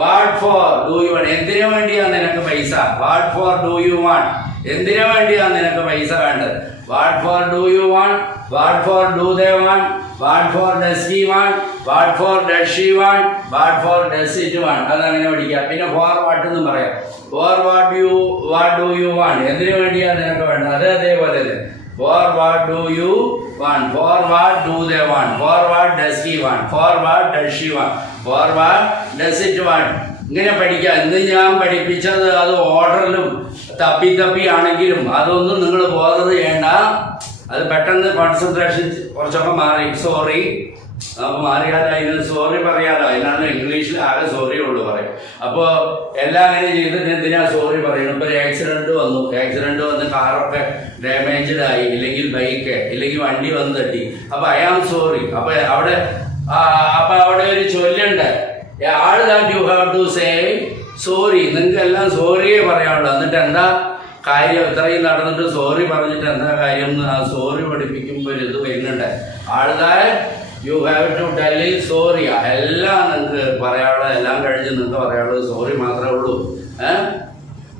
what for do you want. എന്തിനു വേണ്ടിയാണ് നിനക്ക് പൈസ? What for do you want. എന്തിനു വേണ്ടിയാണ് നിനക്ക് പൈസ വേണ്ടത്? What for do you want? What for do they want? What for does he want? What for does she want? What for does it want? അതങ്ങനെ പഠിക്കുക. പിന്നെ ഫോർ വാട്ട് എന്നും പറയാം. For what do you want. എന്തിനു വേണ്ടിയാണ് നിനക്ക് വേണ്ടത്? അത് അതേപോലെ തന്നെ. For what do you want? For what do they want? For what does he want? For what does she want? For what does it want? ഇങ്ങനെ പഠിക്കുക. ഇന്ന് ഞാൻ പഠിപ്പിച്ചത് അത് ഓർഡറിലും തപ്പി ആണെങ്കിലും അതൊന്നും നിങ്ങൾ ബോധർ ചെയ്യേണ്ട. അത് പെട്ടെന്ന് കോൺസെൻട്രേഷൻ കുറച്ചൊക്കെ മാറി. സോറി നമുക്ക് മാറിയാലോ, അതിന് സോറി പറയാലോ. അതിനാണ് ഇംഗ്ലീഷിൽ ആകെ സോറി ഉള്ളു പറയും. അപ്പോൾ എല്ലാം അങ്ങനെ ചെയ്തിട്ട് എന്തിനാ സോറി പറയണം? ഇപ്പോൾ ഒരു ആക്സിഡൻറ്റ് വന്ന് കാറൊക്കെ ഡാമേജ്ഡ് ആയി, ഇല്ലെങ്കിൽ ബൈക്ക്, ഇല്ലെങ്കിൽ വണ്ടി വന്ന് തട്ടി. അപ്പോൾ ഐ ആം സോറി. അപ്പോൾ അവിടെ ഒരു ചൊല്ലുണ്ട്, all that you have to say sorry. നിങ്ങൾക്ക് എല്ലാം സോറിയേ പറയാനുള്ളൂ. എന്നിട്ട് എന്താ കാര്യം? ഇത്രയും നടന്നിട്ട് സോറി പറഞ്ഞിട്ട് എന്താ കാര്യം എന്ന് ആ സോറി പഠിപ്പിക്കുമ്പോൾ ഒരു ഇത് വരുന്നുണ്ട്. All that you have to tell sorry. എല്ലാം നിങ്ങൾക്ക് പറയാനുള്ളത്, എല്ലാം കഴിഞ്ഞ് നിങ്ങൾക്ക് പറയാനുള്ളത് സോറി മാത്രമേ ഉള്ളൂ.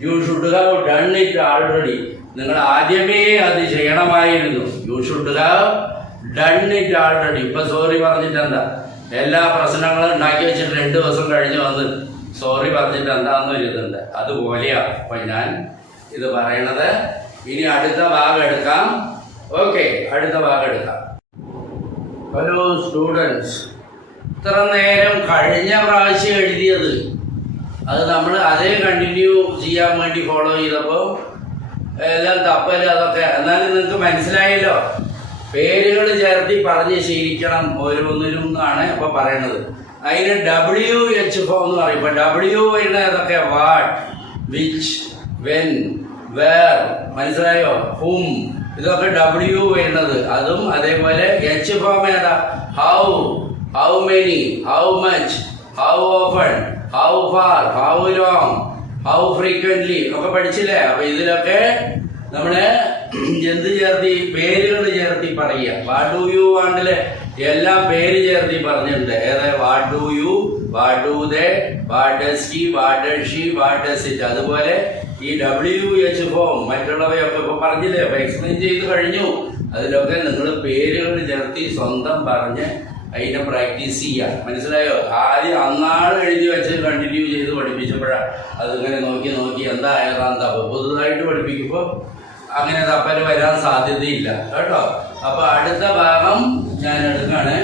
You should have done it already. നിങ്ങൾ ആദ്യമേ അത് ചെയ്യണമായിരുന്നു. You should have done it already. ഇപ്പൊ സോറി പറഞ്ഞിട്ട് എന്താ? എല്ലാ പ്രശ്നങ്ങളും ഉണ്ടാക്കി വെച്ചിട്ട് 2 ദിവസം കഴിഞ്ഞ് വന്ന് സോറി പറഞ്ഞിട്ട് എന്താണെന്നൊരു ഇതുണ്ട്. അതുപോലെയാ അപ്പൊ ഞാൻ ഇത് പറയണത്. ഇനി അടുത്ത ഭാഗം എടുക്കാം. ഓക്കെ, അടുത്ത ഭാഗം എടുക്കാം. ഹലോ സ്റ്റുഡൻസ്, ഇത്ര നേരം കഴിഞ്ഞ പ്രാവശ്യം എഴുതിയത് അത് നമ്മൾ അതേ കണ്ടിന്യൂ ചെയ്യാൻ വേണ്ടി ഫോളോ ചെയ്തപ്പോൾ എല്ലാം തപ്പല് അതൊക്കെ. എന്നാലും നിങ്ങൾക്ക് മനസ്സിലായല്ലോ. പേരുകൾ ചേർത്തി പറഞ്ഞ് ശീലിക്കണം ഓരോന്നിലും എന്നാണ് ഇപ്പോൾ പറയണത്. അതിന് WHO എന്ന് പറയും. ഇപ്പോൾ W വരുന്ന ഏതൊക്കെ? What, which, when, where. മനസ്സിലായോ? ഹും. ഇതൊക്കെ W വരുന്നത്. അതും അതേപോലെ H ഫോം ഏതാ? How, how many, how much, how often, how far, how long, how frequently ഒക്കെ പഠിച്ചില്ലേ? അപ്പൊ ഇതിലൊക്കെ നമ്മള് എന്ത് ചേർത്തി? പേരുകൾ ചേർത്തി പറയുക. വാട്ട് ഡു യു വാണ്ടില് എല്ലാം പേര് ചേർത്തി പറഞ്ഞിട്ടുണ്ട്. ഏത്? What do U, what do they, what does he, what does she, what does it. അതുപോലെ ഈ WH ഫോം മറ്റുള്ളവയൊക്കെ ഇപ്പൊ പറഞ്ഞില്ലേ, അപ്പൊ എക്സ്പ്ലെയിൻ ചെയ്ത് കഴിഞ്ഞു. അതിലൊക്കെ നിങ്ങൾ പേരുകൾ ചേർത്തി സ്വന്തം പറഞ്ഞ് അതിനെ പ്രാക്ടീസ് ചെയ്യാം. മനസ്സിലായോ? ആദ്യം അന്നാൾ എഴുതി വെച്ച് കണ്ടിന്യൂ ചെയ്ത് പഠിപ്പിച്ചപ്പോഴാണ് അതിങ്ങനെ നോക്കി നോക്കി എന്താ ഏതാ. പുതുതായിട്ട് പഠിപ്പിക്കുമ്പോൾ അങ്ങനെ തപ്പല് വരാൻ സാധ്യതയില്ല കേട്ടോ. അപ്പൊ അടുത്ത ഭാഗം ഞാൻ എടുക്കാണ്.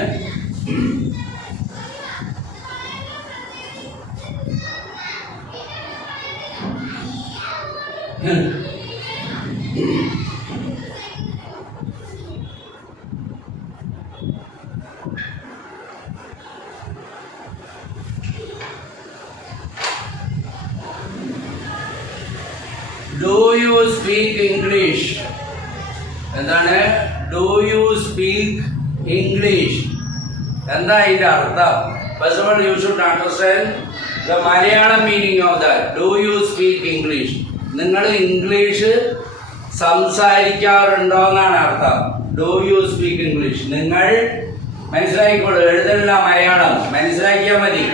Do you speak English? എന്താണ് ഡു യു സ്പീക്ക് ഇംഗ്ലീഷ്? എന്താ ഇതിന്റെ അർത്ഥം? First of all you should understand the Malayalam meaning of that. Do you speak English? നിങ്ങൾ ഇംഗ്ലീഷ് സംസാരിക്കാറുണ്ടോ എന്നാണ് അർത്ഥം. Do you speak English? നിങ്ങൾ മനസ്സിലാക്കിക്കോളൂ, എഴുതല്ല മലയാളം, മനസ്സിലാക്കിയാൽ മതി.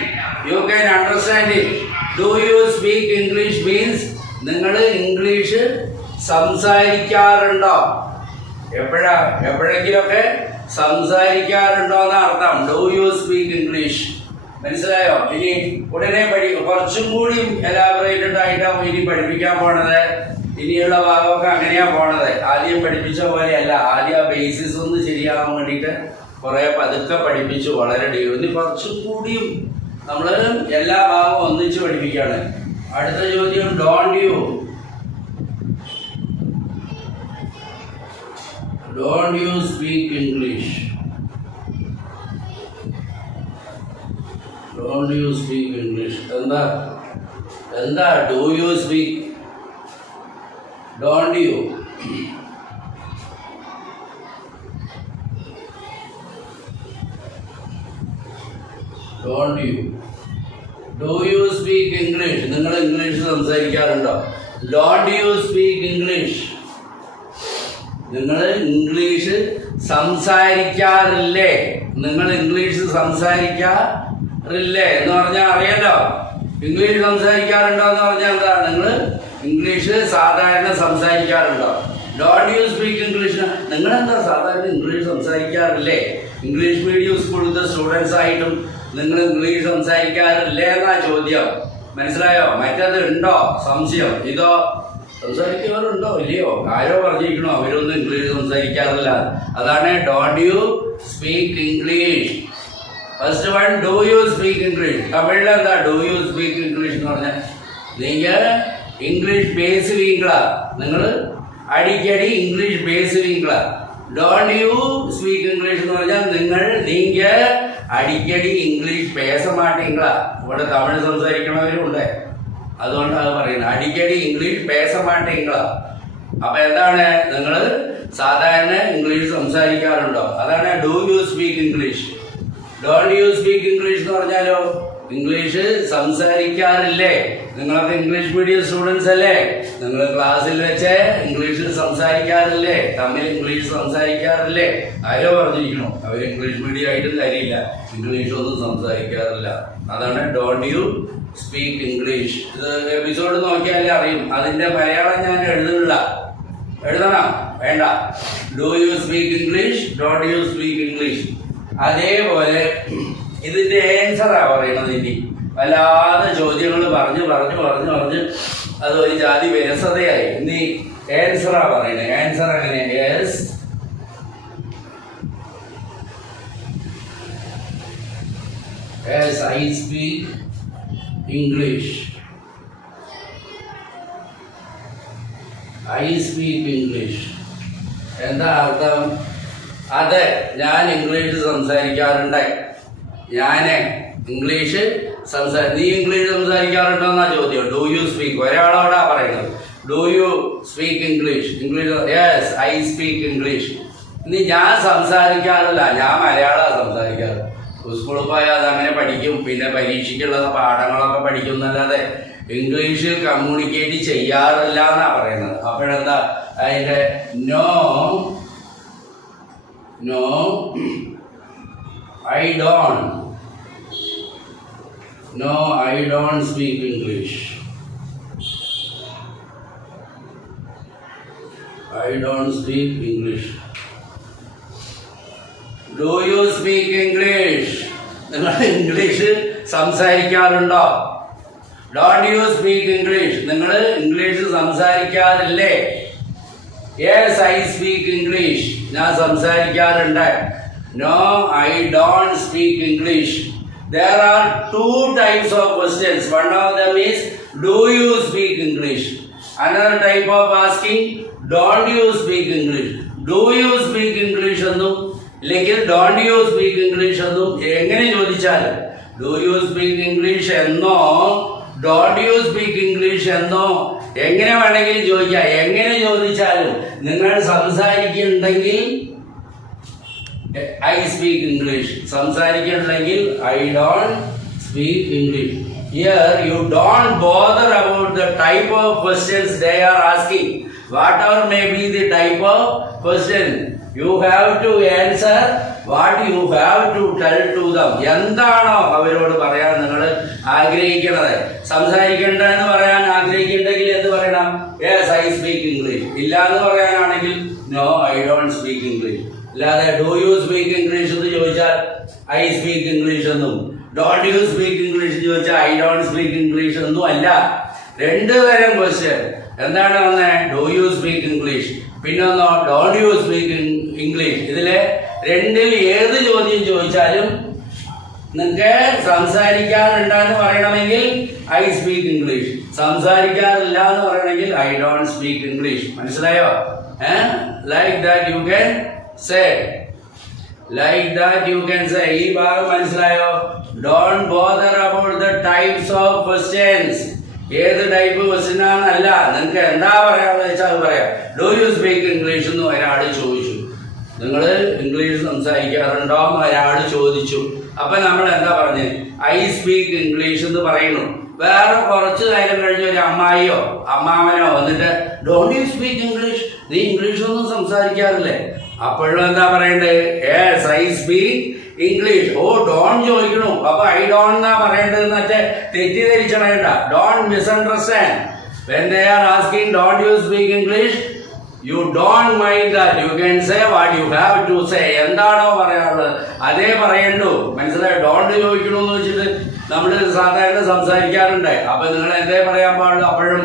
You can understand it. Do you speak English means നിങ്ങൾ ഇംഗ്ലീഷ് സംസാരിക്കാറുണ്ടോ? എപ്പോഴെങ്കിലൊക്കെ സംസാരിക്കാറുണ്ടോ എന്ന അർത്ഥം. Do you speak English? മനസ്സിലായോ? ഇനി ഉടനെ കുറച്ചും കൂടി എലാബറേറ്റഡ് ആയിട്ടാണ് ഇനി പഠിപ്പിക്കാൻ പോണത്. ഇനിയുള്ള ഭാഗമൊക്കെ അങ്ങനെയാ പോണത്. ആദ്യം പഠിപ്പിച്ച പോലെയല്ല. ആദ്യം ആ ബേസിസ് ഒന്ന് ശരിയാകാൻ വേണ്ടിയിട്ട് കുറെ പതുക്കെ പഠിപ്പിച്ചു. വളരെ ഇനി കുറച്ചും കൂടിയും നമ്മള് എല്ലാ ഭാഗവും ഒന്നിച്ച് പഠിപ്പിക്കാണ്. അടുത്ത ചോദ്യം, don't you speak English? Don't you speak English എന്താ do you speak? Don't you do you speak English? നിങ്ങൾ ഇംഗ്ലീഷ് സംസാരിക്കാറുണ്ടോ? Don't you speak English? നിങ്ങൾ ഇംഗ്ലീഷ് സംസാരിക്കാറില്ലേ? നിങ്ങൾ ഇംഗ്ലീഷ് സംസാരിക്കാറില്ലേ എന്ന് പറഞ്ഞാൽ അറിയാലോ. ഇംഗ്ലീഷ് സംസാരിക്കാറുണ്ടോ എന്ന് പറഞ്ഞാൽ എന്താ? നിങ്ങൾ ഇംഗ്ലീഷ് സാധാരണ സംസാരിക്കാറുണ്ടോ? Don't you speak English? നിങ്ങളെന്താ സാധാരണ ഇംഗ്ലീഷ് സംസാരിക്കാറില്ലേ? ഇംഗ്ലീഷ് മീഡിയം സ്കൂളിലത്തെ സ്റ്റുഡൻസ് ആയിട്ടും നിങ്ങൾ ഇംഗ്ലീഷ് സംസാരിക്കാറില്ലേ എന്നാ ചോദ്യം. മനസ്സിലായോ? മറ്റത് ഉണ്ടോ സംശയം? ഇതോ സംസാരിക്കാറുണ്ടോ ഇല്ലയോ? ആരോ പറഞ്ഞിരിക്കണോ അവരൊന്നും ഇംഗ്ലീഷ് സംസാരിക്കാറില്ല. അതാണ് don't you speak English. First one, do you speak English. തമിഴിൽ എന്താ ഡു യു സ്പീക്ക് ഇംഗ്ലീഷ് എന്ന് പറഞ്ഞാൽ നിങ്ങൾ ഇംഗ്ലീഷ് പേസുവീങ്കളാ. നിങ്ങൾ അടിക്കടി ഇംഗ്ലീഷ് പേസുവീങ്കളാ. ഡോണ്ട് യു സ്പീക്ക് ഇംഗ്ലീഷ് എന്ന് പറഞ്ഞാൽ നീങ്ക അടിക്കടി ഇംഗ്ലീഷ് പേസ മാട്ടീങ്കളാ. ഇവിടെ തമിഴ് സംസാരിക്കണവരും ഉണ്ട്, അതുകൊണ്ടാണ് പറയുന്നത്. അടിക്കടി ഇംഗ്ലീഷ് പേസ മാട്ടീങ്കളാ. അപ്പൊ എന്താണ്? നിങ്ങൾ സാധാരണ ഇംഗ്ലീഷ് സംസാരിക്കാറുണ്ടോ? അതാണ് do you speak English. Don't you speak English എന്ന് പറഞ്ഞാലോ ഇംഗ്ലീഷ് സംസാരിക്കാറില്ലേ? നിങ്ങളൊക്കെ ഇംഗ്ലീഷ് മീഡിയം സ്റ്റുഡൻസ് അല്ലേ? നിങ്ങൾ ക്ലാസ്സിൽ വെച്ച് ഇംഗ്ലീഷിൽ സംസാരിക്കാറില്ലേ? തമ്മിൽ ഇംഗ്ലീഷ് സംസാരിക്കാറില്ലേ? ആരോ പറഞ്ഞിരിക്കണോ അവർ ഇംഗ്ലീഷ് മീഡിയം ആയിട്ടും കാര്യമില്ല, ഇംഗ്ലീഷ് ഒന്നും സംസാരിക്കാറില്ല. അതാണ് ഡോണ്ട് യു സ്പീക്ക് ഇംഗ്ലീഷ്. ഇത് എപ്പിസോഡ് നോക്കിയാലേ അറിയും. അതിന്റെ മലയാളം ഞാൻ എഴുതുന്നില്ല. എഴുതണം വേണ്ട. Do you speak English, don't you speak English. അതേപോലെ ഇതിന്റെ ആൻസറാ പറയണത്. ഇനി വല്ലാതെ ചോദ്യങ്ങൾ പറഞ്ഞു അത് ഒരു ജാതി വിരസതയായി. ഇനി ആൻസറാ പറയണേ. ആൻസർ എങ്ങനെ? Yes, I speak English. I speak English. എന്താ അർത്ഥം? അതെ, ഞാൻ ഇംഗ്ലീഷ് സംസാരിക്കാറുണ്ട്. ഞാന് ഇംഗ്ലീഷ് നീ ഇംഗ്ലീഷ് സംസാരിക്കാറുണ്ടോ എന്നാ ചോദ്യം. Do you speak? ഒരാളോടാ പറയുന്നത്. Do you speak English? Yes, I speak English. ഇനി ഞാൻ സംസാരിക്കാറില്ല, ഞാൻ മലയാളം സംസാരിക്കാറ്. സ്കൂളിൽ പോയാൽ അതങ്ങനെ പഠിക്കും, പിന്നെ പരീക്ഷയ്ക്കുള്ള പാഠങ്ങളൊക്കെ പഠിക്കും എന്നല്ലാതെ ഇംഗ്ലീഷിൽ കമ്മ്യൂണിക്കേറ്റ് ചെയ്യാറില്ല എന്നാ പറയുന്നത്. അപ്പോഴെന്താ അതിന്റെ no I don't speak English. I don't speak English. Do you speak English? നിങ്ങൾ ഇംഗ്ലീഷ് സംസാരിക്കാറുണ്ടോ? Don't you speak English? നിങ്ങൾ ഇംഗ്ലീഷ് സംസാരിക്കാറില്ലേ? Yes, I speak English. ഞാൻ സംസാരിക്കാറുണ്ട്. No, I don't speak English. There are two types of questions. One of them is, do you speak English? Another type of asking, don't you speak English? Do you speak English എന്നും ഇല്ലെങ്കിൽ don't you speak English എന്നും എങ്ങനെ ചോദിച്ചാലും do you speak English എന്നോ don't you speak English എന്നോ എങ്ങനെ വേണമെങ്കിലും ചോദിക്കാം. എങ്ങനെ ചോദിച്ചാലും നിങ്ങൾ സംസാരിക്കുന്നുണ്ടെങ്കിൽ I speak English, സംസാരിക്കുന്നുണ്ടെങ്കിൽ I don't speak English. Here you don't bother about the type of questions they are asking. Whatever may be the type of question, you have to answer what you have to tell to them. എന്താണോ അവരോട് പറയാൻ നിങ്ങൾ ആഗ്രഹിക്കുന്നത്. സംസാരിക്കേണ്ടതെന്ന് പറയാൻ ആഗ്രഹിക്കുന്നുണ്ടെങ്കിൽ എന്ത് പറയണം? Yes, I speak English. ഇല്ല എന്ന് പറയാനാണെങ്കിൽ No, I don't speak English. അല്ലാതെ Do you speak English എന്ന് ചോദിച്ചാൽ I speak English എന്നും Don't you speak English എന്ന് ചോദിച്ചാൽ I don't speak English എന്നും അല്ല. രണ്ടു തരം ക്വസ്റ്റ്യൻ. എന്താണ് ഒന്ന് Do you speak English, പിന്നൊന്നോ Don't you speak English. ഇതിലെ രണ്ടിൽ ഏത് ചോദ്യം ചോദിച്ചാലും നിങ്ങൾക്ക് സംസാരിക്കാറുണ്ടെന്ന് പറയണമെങ്കിൽ I speak English, സംസാരിക്കാറില്ല എന്ന് പറയണമെങ്കിൽ I don't speak English. മനസ്സിലായോ? Like that you can say. Like that you can say. ഈ ഭാഗം മനസ്സിലായോ? Don't bother about the types of questions. ഏത് ടൈപ്പ് ക്വസ്റ്റ്യൻ ആണെന്നല്ല, നിങ്ങൾക്ക് എന്താ പറയാന്ന് വെച്ചാൽ അത് പറയാം. ഡു യു സ്പീക്ക് ഇംഗ്ലീഷ് എന്ന് ഒരാൾ ചോദിച്ചു. നിങ്ങൾ ഇംഗ്ലീഷ് സംസാരിക്കാറുണ്ടോ എന്ന് ഒരാൾ ചോദിച്ചു. അപ്പൊ നമ്മൾ എന്താ പറഞ്ഞത്? ഐ സ്പീക്ക് ഇംഗ്ലീഷ് എന്ന് പറയുന്നു. വേറെ കുറച്ച് നേരം കഴിഞ്ഞ് ഒരു അമ്മായിയോ അമ്മാവനോ വന്നിട്ട് ഡോണ്ട് യു സ്പീക്ക് ഇംഗ്ലീഷ്, നീ ഇംഗ്ലീഷ് ഒന്നും സംസാരിക്കാറില്ലേ? അപ്പോഴും എന്താ പറയണ്ടേ? Yes I speak English. ഓ ഡോൺ ചോദിക്കണു, അപ്പൊ ഐ ഡോൺ എന്നാ പറയേണ്ടതെന്ന് വെച്ചാൽ തെറ്റിദ്ധരിച്ചണേണ്ട. Don't misunderstand. When they are asking don't you speak English, you don't mind that. You can say what you have to say. എന്താണോ പറയാനുള്ളത് അതേ പറയണ്ടു. മനസ്സിലായോ? ഡോണ്ട് ചോദിക്കണു എന്ന് വെച്ചിട്ട് നമ്മൾ സാധാരണ സംസാരിക്കാറുണ്ട്. അപ്പൊ നിങ്ങൾ എന്തേ പറയാൻ പാടുള്ളൂ? അപ്പോഴും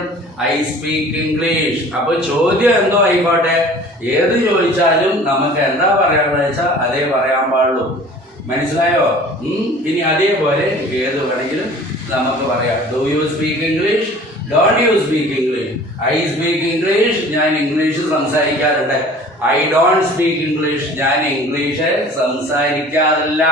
ഐ സ്പീക്ക് ഇംഗ്ലീഷ്. അപ്പൊ ചോദ്യം എന്തോ ആയിക്കോട്ടെ, ഏത് ചോദിച്ചാലും നമുക്ക് എന്താ പറയാന്ന് വെച്ചാൽ അതേ പറയാൻ പാടുള്ളൂ. മനസ്സിലായോ? ഇനി അതേപോലെ ഏത് വേണമെങ്കിലും നമുക്ക് പറയാം. Do you speak English, don't you speak English. I speak English, ഞാൻ ഇംഗ്ലീഷ് സംസാരിക്കാറുണ്ട്. ഐ ഡോണ്ട് സ്പീക്ക് ഇംഗ്ലീഷ്, ഞാൻ ഇംഗ്ലീഷ് സംസാരിക്കാറില്ല.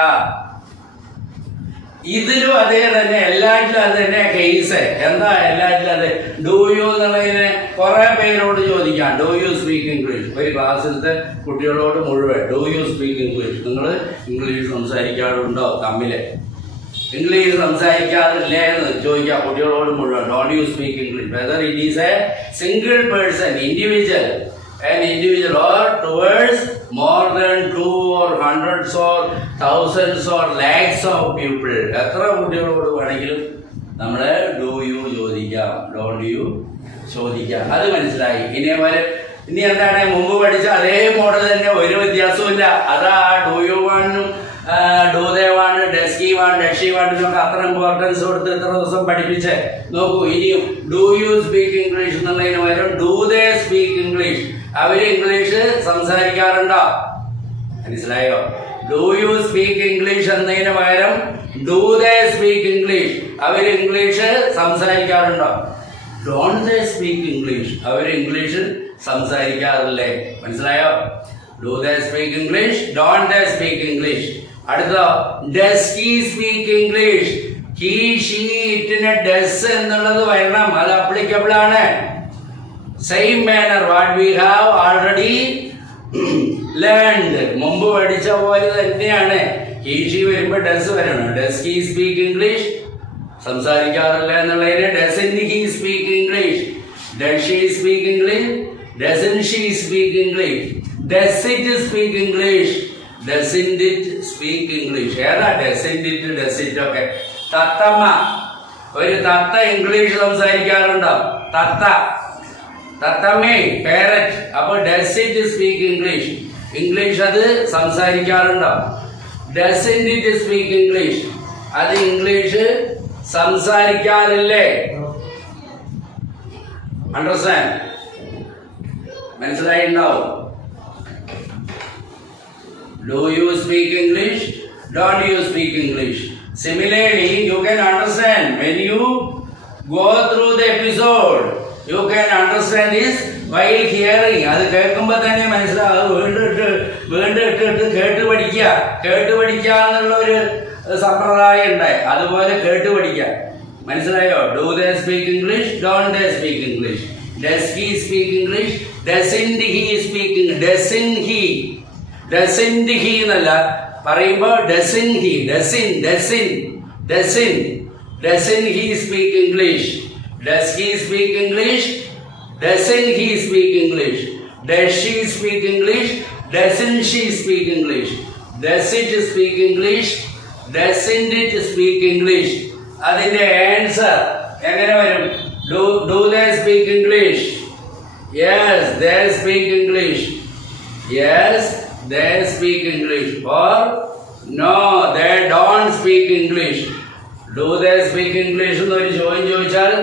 ഇതിലും അതേ തന്നെ, എല്ലാറ്റിലും അത് തന്നെ കേസ്. എന്താ എല്ലാറ്റിലും അത്? ഡു യു എന്നുള്ളതിന് കുറെ പേരോട് ചോദിക്കാം ഡു യു സ്പീക്ക് ഇംഗ്ലീഷ്. ഒരു ക്ലാസ്സിലത്തെ കുട്ടികളോട് മുഴുവൻ ഡു യു സ്പീക്ക് ഇംഗ്ലീഷ്, നിങ്ങൾ ഇംഗ്ലീഷ് സംസാരിക്കാറുണ്ടോ? തമ്മില് ഇംഗ്ലീഷ് സംസാരിക്കാറില്ലേ എന്ന് ചോദിക്കാം കുട്ടികളോട് മുഴുവൻ. Don't you speak English whether it is A single person, individual, an individual or towards more than 2 or hundreds or thousands or lakhs of people. എത്ര കുട്ടികളോട് വേണമെങ്കിലും നമ്മള് ഡു യു ചോദിക്കാം, ഡോണ്ട് യു ചോദിക്കാം. അത് മനസ്സിലായി. ഇനി എന്താണ് മുമ്പ് പഠിച്ച അതേ മോഡൽ തന്നെ, ഒരു വ്യത്യാസവും ഇല്ല. അതാ ഡു യു വാണ്ടും do they want, does he want, does she വാണ്ടിനൊക്കെ അത്ര ഇമ്പോർട്ടൻസ് കൊടുത്ത് ഇത്ര ദിവസം പഠിപ്പിച്ചേ. നോക്കൂ, ഇനിയും ഡു യു സ്പീക്ക് ഇംഗ്ലീഷ് എന്നുള്ളതിന് പകരം ഡു ദേ സ്പീക്ക് ഇംഗ്ലീഷ്. അവര് ഇംഗ്ലീഷ് സംസാരിക്കാറുണ്ടോ? മനസ്സിലായോ? ഡു യു സ്പീക്ക് ഇംഗ്ലീഷ് എന്നതിന് പകരം ഡു ദേ സ്പീക്ക് ഇംഗ്ലീഷ്. അവര് ഇംഗ്ലീഷ് സംസാരിക്കാറുണ്ടോ? Don't they speak English. അവര് ഇംഗ്ലീഷ് സംസാരിക്കാറില്ലേ? മനസ്സിലായോ? Do they speak English, don't they speak English. അടുത്തോ, does he speak English. He she ഇറ്റിന് ഡസ് എന്നുള്ളത് വരണം. അത് അപ്ലിക്കബിൾ ആണ്. Same manner what we have already learned. മുമ്പ് പഠിച്ച പോലെ തന്നെയാണ്. ഹി ഷീ വരുമ്പോ ഡസ് വരണം. Does he speak English? സംസാരിക്കാറില്ല എന്നുള്ളതിന് doesn't he speak English? Does she speak English? Doesn't she speak English? Does it speak English? Doesn't it speak English? ഏതാ doesn't it, does it ഒക്കെ? തത്തമ്മ, ഒരു തത്ത English സംസാരിക്കാറുണ്ടോ? തത്തമ്മേ, പാരറ്റ്. അപ്പൊ does it speak English? English അത് സംസാരിക്കാറുണ്ടോ? Doesn't it speak English? അത് ഇംഗ്ലീഷ് സംസാരിക്കാറില്ലേ? അണ്ടർസ്റ്റാൻഡ്? മനസ്സിലായിട്ടുണ്ടാവും. Do you speak English? Don't you speak English? Similarly, you can understand when you go through the episode. You can understand this while hearing. അത് കേൾക്കുമ്പോൾ തന്നെ മനസ്സിലാവും. വീണ്ടും ഇട്ടിട്ട് കേട്ട് പഠിക്കുക എന്നുള്ള ഒരു സമ്പ്രദായം ഉണ്ടായി. അതുപോലെ കേട്ട് പഠിക്കുക. മനസ്സിലായോ? Do they speak English? Don't they speak English? Does he speak English? Doesn't he speak English? Doesn't he എന്നല്ല പറയുമ്പോ doesn't he speak English? Does he speak English? Doesn't he speak English? Does she speak English? Doesn't she speak English? Does it speak English? Doesn't it speak English? അതിന്റെ answer എങ്ങനെ വരും? Do they speak English? Yes, they speak English. Yes, they speak English. Or no, they don't speak English. Do they speak English എന്നൊരു ചോദ്യം ചോദിച്ചാൽ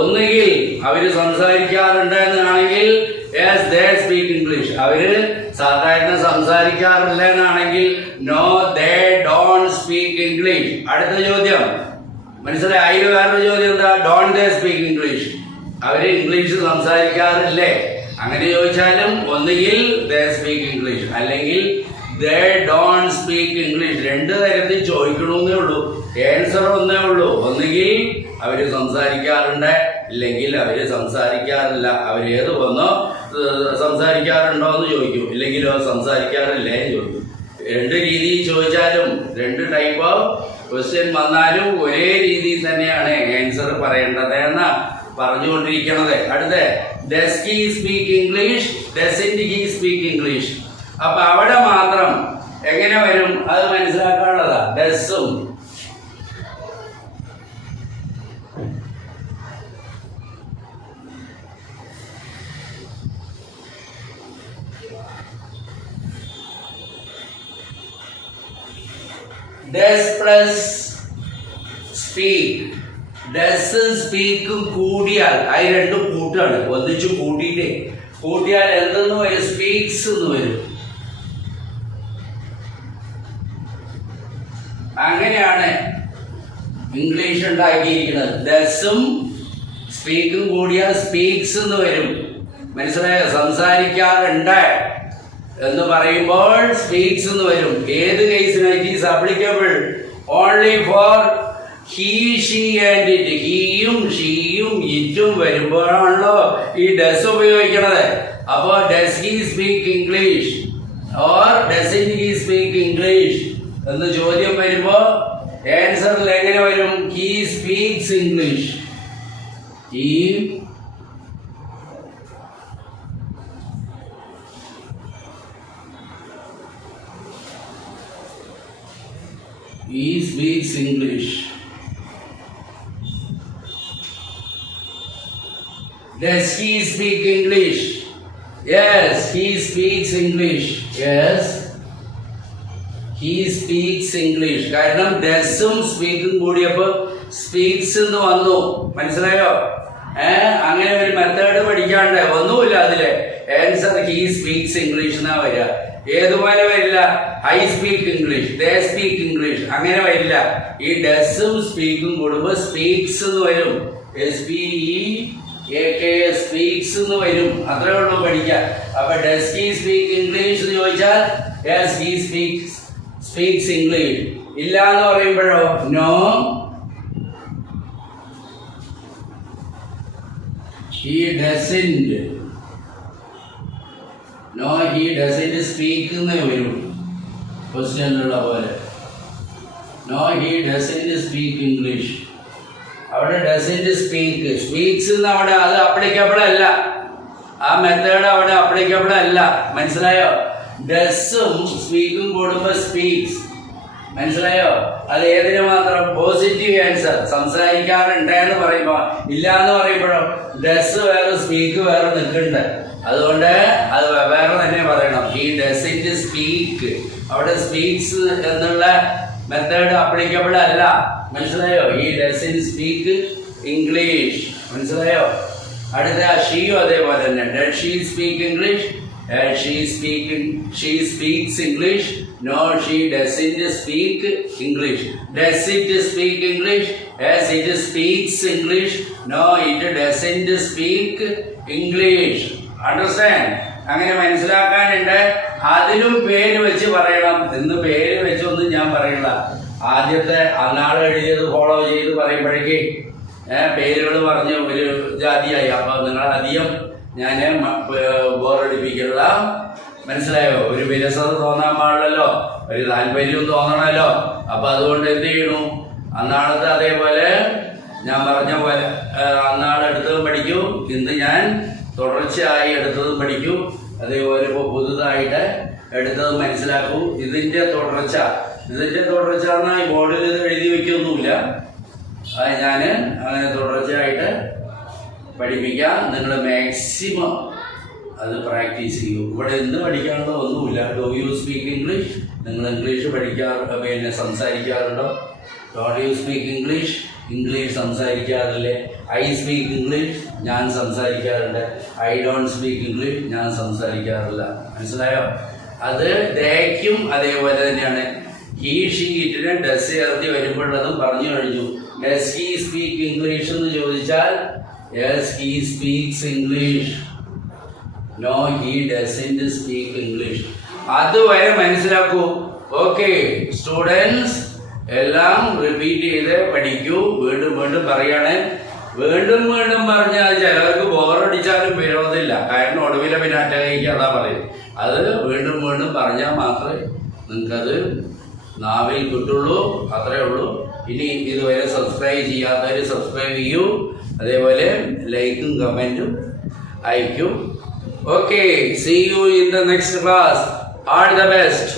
ഒന്നുകിൽ അവര് സംസാരിക്കാറുണ്ട് എന്നാണെങ്കിൽ yes, they speak English. അവര് സാധാരണ സംസാരിക്കാറില്ല എന്നാണെങ്കിൽ no, they don't speak English. അടുത്ത ചോദ്യം മനസ്സിലായി? അതിൽ വേറൊരു ചോദ്യം എന്താ? Don't they speak English? അവര് ഇംഗ്ലീഷ് സംസാരിക്കാറില്ലേ? അങ്ങനെ ചോദിച്ചാലും ഒന്നുകിൽ they speak English അല്ലെങ്കിൽ they don't speak English. രണ്ട് തരത്തിൽ ചോദിക്കണമെന്നേ ഉള്ളൂ. ആൻസർ ഒന്നേ ഉള്ളൂ. ഒന്നുകിൽ അവര് സംസാരിക്കാറുണ്ട്, ഇല്ലെങ്കിൽ അവര് സംസാരിക്കാറില്ല. അവരേത് വന്നോ സംസാരിക്കാറുണ്ടോ എന്ന് ചോദിക്കും, ഇല്ലെങ്കിലോ സംസാരിക്കാറില്ലേ എന്ന് ചോദിക്കും. രണ്ട് രീതിയിൽ ചോദിച്ചാലും, രണ്ട് ടൈപ്പ് ഓഫ് ക്വസ്റ്റ്യൻ വന്നാലും ഒരേ രീതിയിൽ തന്നെയാണ് ആൻസർ പറയേണ്ടത് എന്നാ പറഞ്ഞുകൊണ്ടിരിക്കണത്. അടുത്ത does he speak English? Doesn't he speak English? അപ്പൊ അവിടെ മാത്രം എങ്ങനെ വരും അത് മനസ്സിലാക്കാനുള്ളതാ. ഡസും does plus speak. ഡസ് സ്പീക്കും കൂടിയാൽ അത് രണ്ടും കൂട്ടാണ്. ഒന്നിച്ചു കൂട്ടിയാൽ എന്തെന്ന് വരും? സ്പീക്സ് എന്ന് വരും. അങ്ങനെയാണ് ഇംഗ്ലീഷ് ഉണ്ടാക്കിയിരിക്കുന്നത്. ഡസും സ്പീക്കും കൂടിയാൽ സ്പീക്സ് എന്ന് വരും. മനസ്സിലായോ? സംസാരിക്കാറുണ്ട് എന്ന് പറയുമ്പോൾ സ്പീക്സ് എന്ന് വരും. ഏത് കേസിനാണ്? It is applicable only for he, she and it. ഹീയും ഷീയും ഇറ്റും വരുമ്പോഴാണല്ലോ ഈ ഡസ് ഉപയോഗിക്കണത്. അപ്പോ does he speak English or doesn't he speak English എന്ന് ചോദ്യം വരുമ്പോ ആൻസറിൽ എങ്ങനെ വരും? He speaks English. He speaks English. Does he speak English? Yes, he speaks English. Yes, he speaks English. കാരണം ഡസും സ്പീക്കും കൂടിയപ്പോ സ്പീക്സ് എന്ന് വന്നു. മനസ്സിലായോ? അങ്ങനെ ഒരു മെത്തേഡ് പഠിക്കാണ്ട് ഒന്നുമില്ല അതിലെ. ആൻസർ ഹി സ്പീക്സ് ഇംഗ്ലീഷ് എന്നാ വരിക. ഏതുപോലെ വരില്ല? I speak English, they speak English, അങ്ങനെ വരില്ല. ഈ ഡസും സ്പീക്കും കൂടുമ്പോ സ്പീക്സ് എന്ന് വരും. സ്പീക്സ് എന്ന് വരും. അത്രേ ഉള്ളൂ പഠിക്കാൻ. അപ്പൊ ഡസ് ഹി സ്പീക്ക് ഇംഗ്ലീഷ് എന്ന് ചോദിച്ചാൽ യെസ്, ഹി സ്പീക്സ് ഇംഗ്ലീഷ്. ഇല്ല എന്ന് പറയുമ്പോഴോ no, he doesn't. No, he doesn't speak എന്ന് വരും ക്വസ്റ്റ്യനിലുള്ള പോലെ. No he doesn't speak English. അവിടെ ഡസൻറ്റ് സ്പീക്ക്, സ്പീക്സ് അവിടെ അത് അപ്ലിക്കബിൾ അല്ല. ആ മെത്തേഡ് അവിടെ അപ്ലിക്കബിൾ അല്ല. മനസ്സിലായോ? ഡസും സ്പീക്കും കൂടുമ്പോൾ സ്പീക്സ്. മനസ്സിലായോ? അത് ഏതിന് മാത്രം? Positive answer. സംസാരിക്കാറുണ്ട് എന്ന് പറയുമ്പോൾ, ഇല്ല എന്ന് പറയുമ്പോഴോ ഡസ് വേറെ സ്പീക്ക് വേറെ നിൽക്കുന്നുണ്ട്. അതുകൊണ്ട് അത് വേറെ തന്നെ പറയണം. He doesn't speak. അവിടെ സ്പീക്സ് എന്നുള്ള മെത്തേഡ് അപ്ലിക്കബിൾ അല്ല. മനസ്സിലായോ? He doesn't speak English. മനസ്സിലായോ? അടുത്ത ഷീയും അതേപോലെ തന്നെ. Dead she speak English? She speaks English. No, she doesn't speak English. Does it speak English? Yes, it speaks English. No, it doesn't speak English. Understand? അങ്ങനെ മനസ്സിലാക്കാനുണ്ട്. അതിലും പേര് വെച്ച് പറയണം. ഇന്ന് പേര് വെച്ചൊന്നും ഞാൻ പറയില്ല. ആദ്യത്തെ അന്നാൾ എഴുതിയത് ഫോളോ ചെയ്ത് പറയുമ്പോഴേക്ക് പേരുകൾ പറഞ്ഞ് ഒരു ജാതിയായി. അപ്പൊ നിങ്ങൾ അധികം ഞാൻ ബോറടിപ്പിക്കില്ല. മനസ്സിലായോ? ഒരു വിരസത തോന്നാൻ പാടില്ലല്ലോ, ഒരു താല്പര്യവും തോന്നണമല്ലോ. അപ്പൊ അതുകൊണ്ട് എന്ത് ചെയ്യണു? അന്നാളത്തെ അതേപോലെ ഞാൻ പറഞ്ഞ പോലെ അന്നാളെടുത്തതും പഠിക്കൂ, ഇന്ന് ഞാൻ തുടർച്ചയായി എടുത്തതും പഠിക്കൂ. അതേപോലെ ഇപ്പോൾ പുതുതായിട്ട് എടുത്തതും മനസ്സിലാക്കൂ. ഇതിന്റെ തുടർച്ച എന്നാൽ ഈ ബോർഡിൽ ഇത് എഴുതി വയ്ക്കൊന്നുമില്ല. അത് ഞാൻ അങ്ങനെ തുടർച്ചയായിട്ട് പഠിപ്പിക്കാം. നിങ്ങൾ മാക്സിമം അത് പ്രാക്ടീസ് ചെയ്യൂ. ഇവിടെ ഇന്ന് പഠിക്കാനുള്ള ഒന്നുമില്ല. Do you speak English? നിങ്ങൾ ഇംഗ്ലീഷ് സംസാരിക്കാറുണ്ടോ? Don't you speak English? English സംസാരിക്കാറില്ലേ? I speak English? ഞാൻ സംസാരിക്കാറുണ്ട്. I don't speak English? ഞാൻ സംസാരിക്കാറില്ല. മനസ്സിലായോ? അത് ദേക്കും അതേപോലെ തന്നെയാണ്. ഹീ ഷീ ഇറ്റിന് ഡസ് ചേർത്തി വരുമ്പോഴതും പറഞ്ഞു കഴിഞ്ഞു. ഡസ് ഹീ സ്പീക്ക് ഇംഗ്ലീഷ് എന്ന് ചോദിച്ചാൽ yes, he speaks English. No, he doesn't speak English. അതുവരെ മനസ്സിലാക്കൂ. ഓക്കെ സ്റ്റുഡൻസ്, എല്ലാം റിപ്പീറ്റ് ചെയ്ത് പഠിക്കൂ. വീണ്ടും വീണ്ടും പറയണേ. വീണ്ടും വീണ്ടും പറഞ്ഞാൽ ചിലവർക്ക് ബോറടിച്ചാലും വിരോധമില്ല. കാരണം ഒടുവിലെ പിന്നെ അറ്റകൈക്ക് അതാ പറയും. അത് വീണ്ടും വീണ്ടും പറഞ്ഞാൽ മാത്രമേ നിങ്ങൾക്കത് നാവിൽ കിട്ടുള്ളൂ. അത്രേ ഉള്ളൂ. ഇനി ഇതുവരെ സബ്സ്ക്രൈബ് ചെയ്യാത്തവർ സബ്സ്ക്രൈബ് ചെയ്യൂ. അതേപോലെ ലൈക്കും കമൻറ്റും അയക്കും. Okay, see you in the next class. All the best.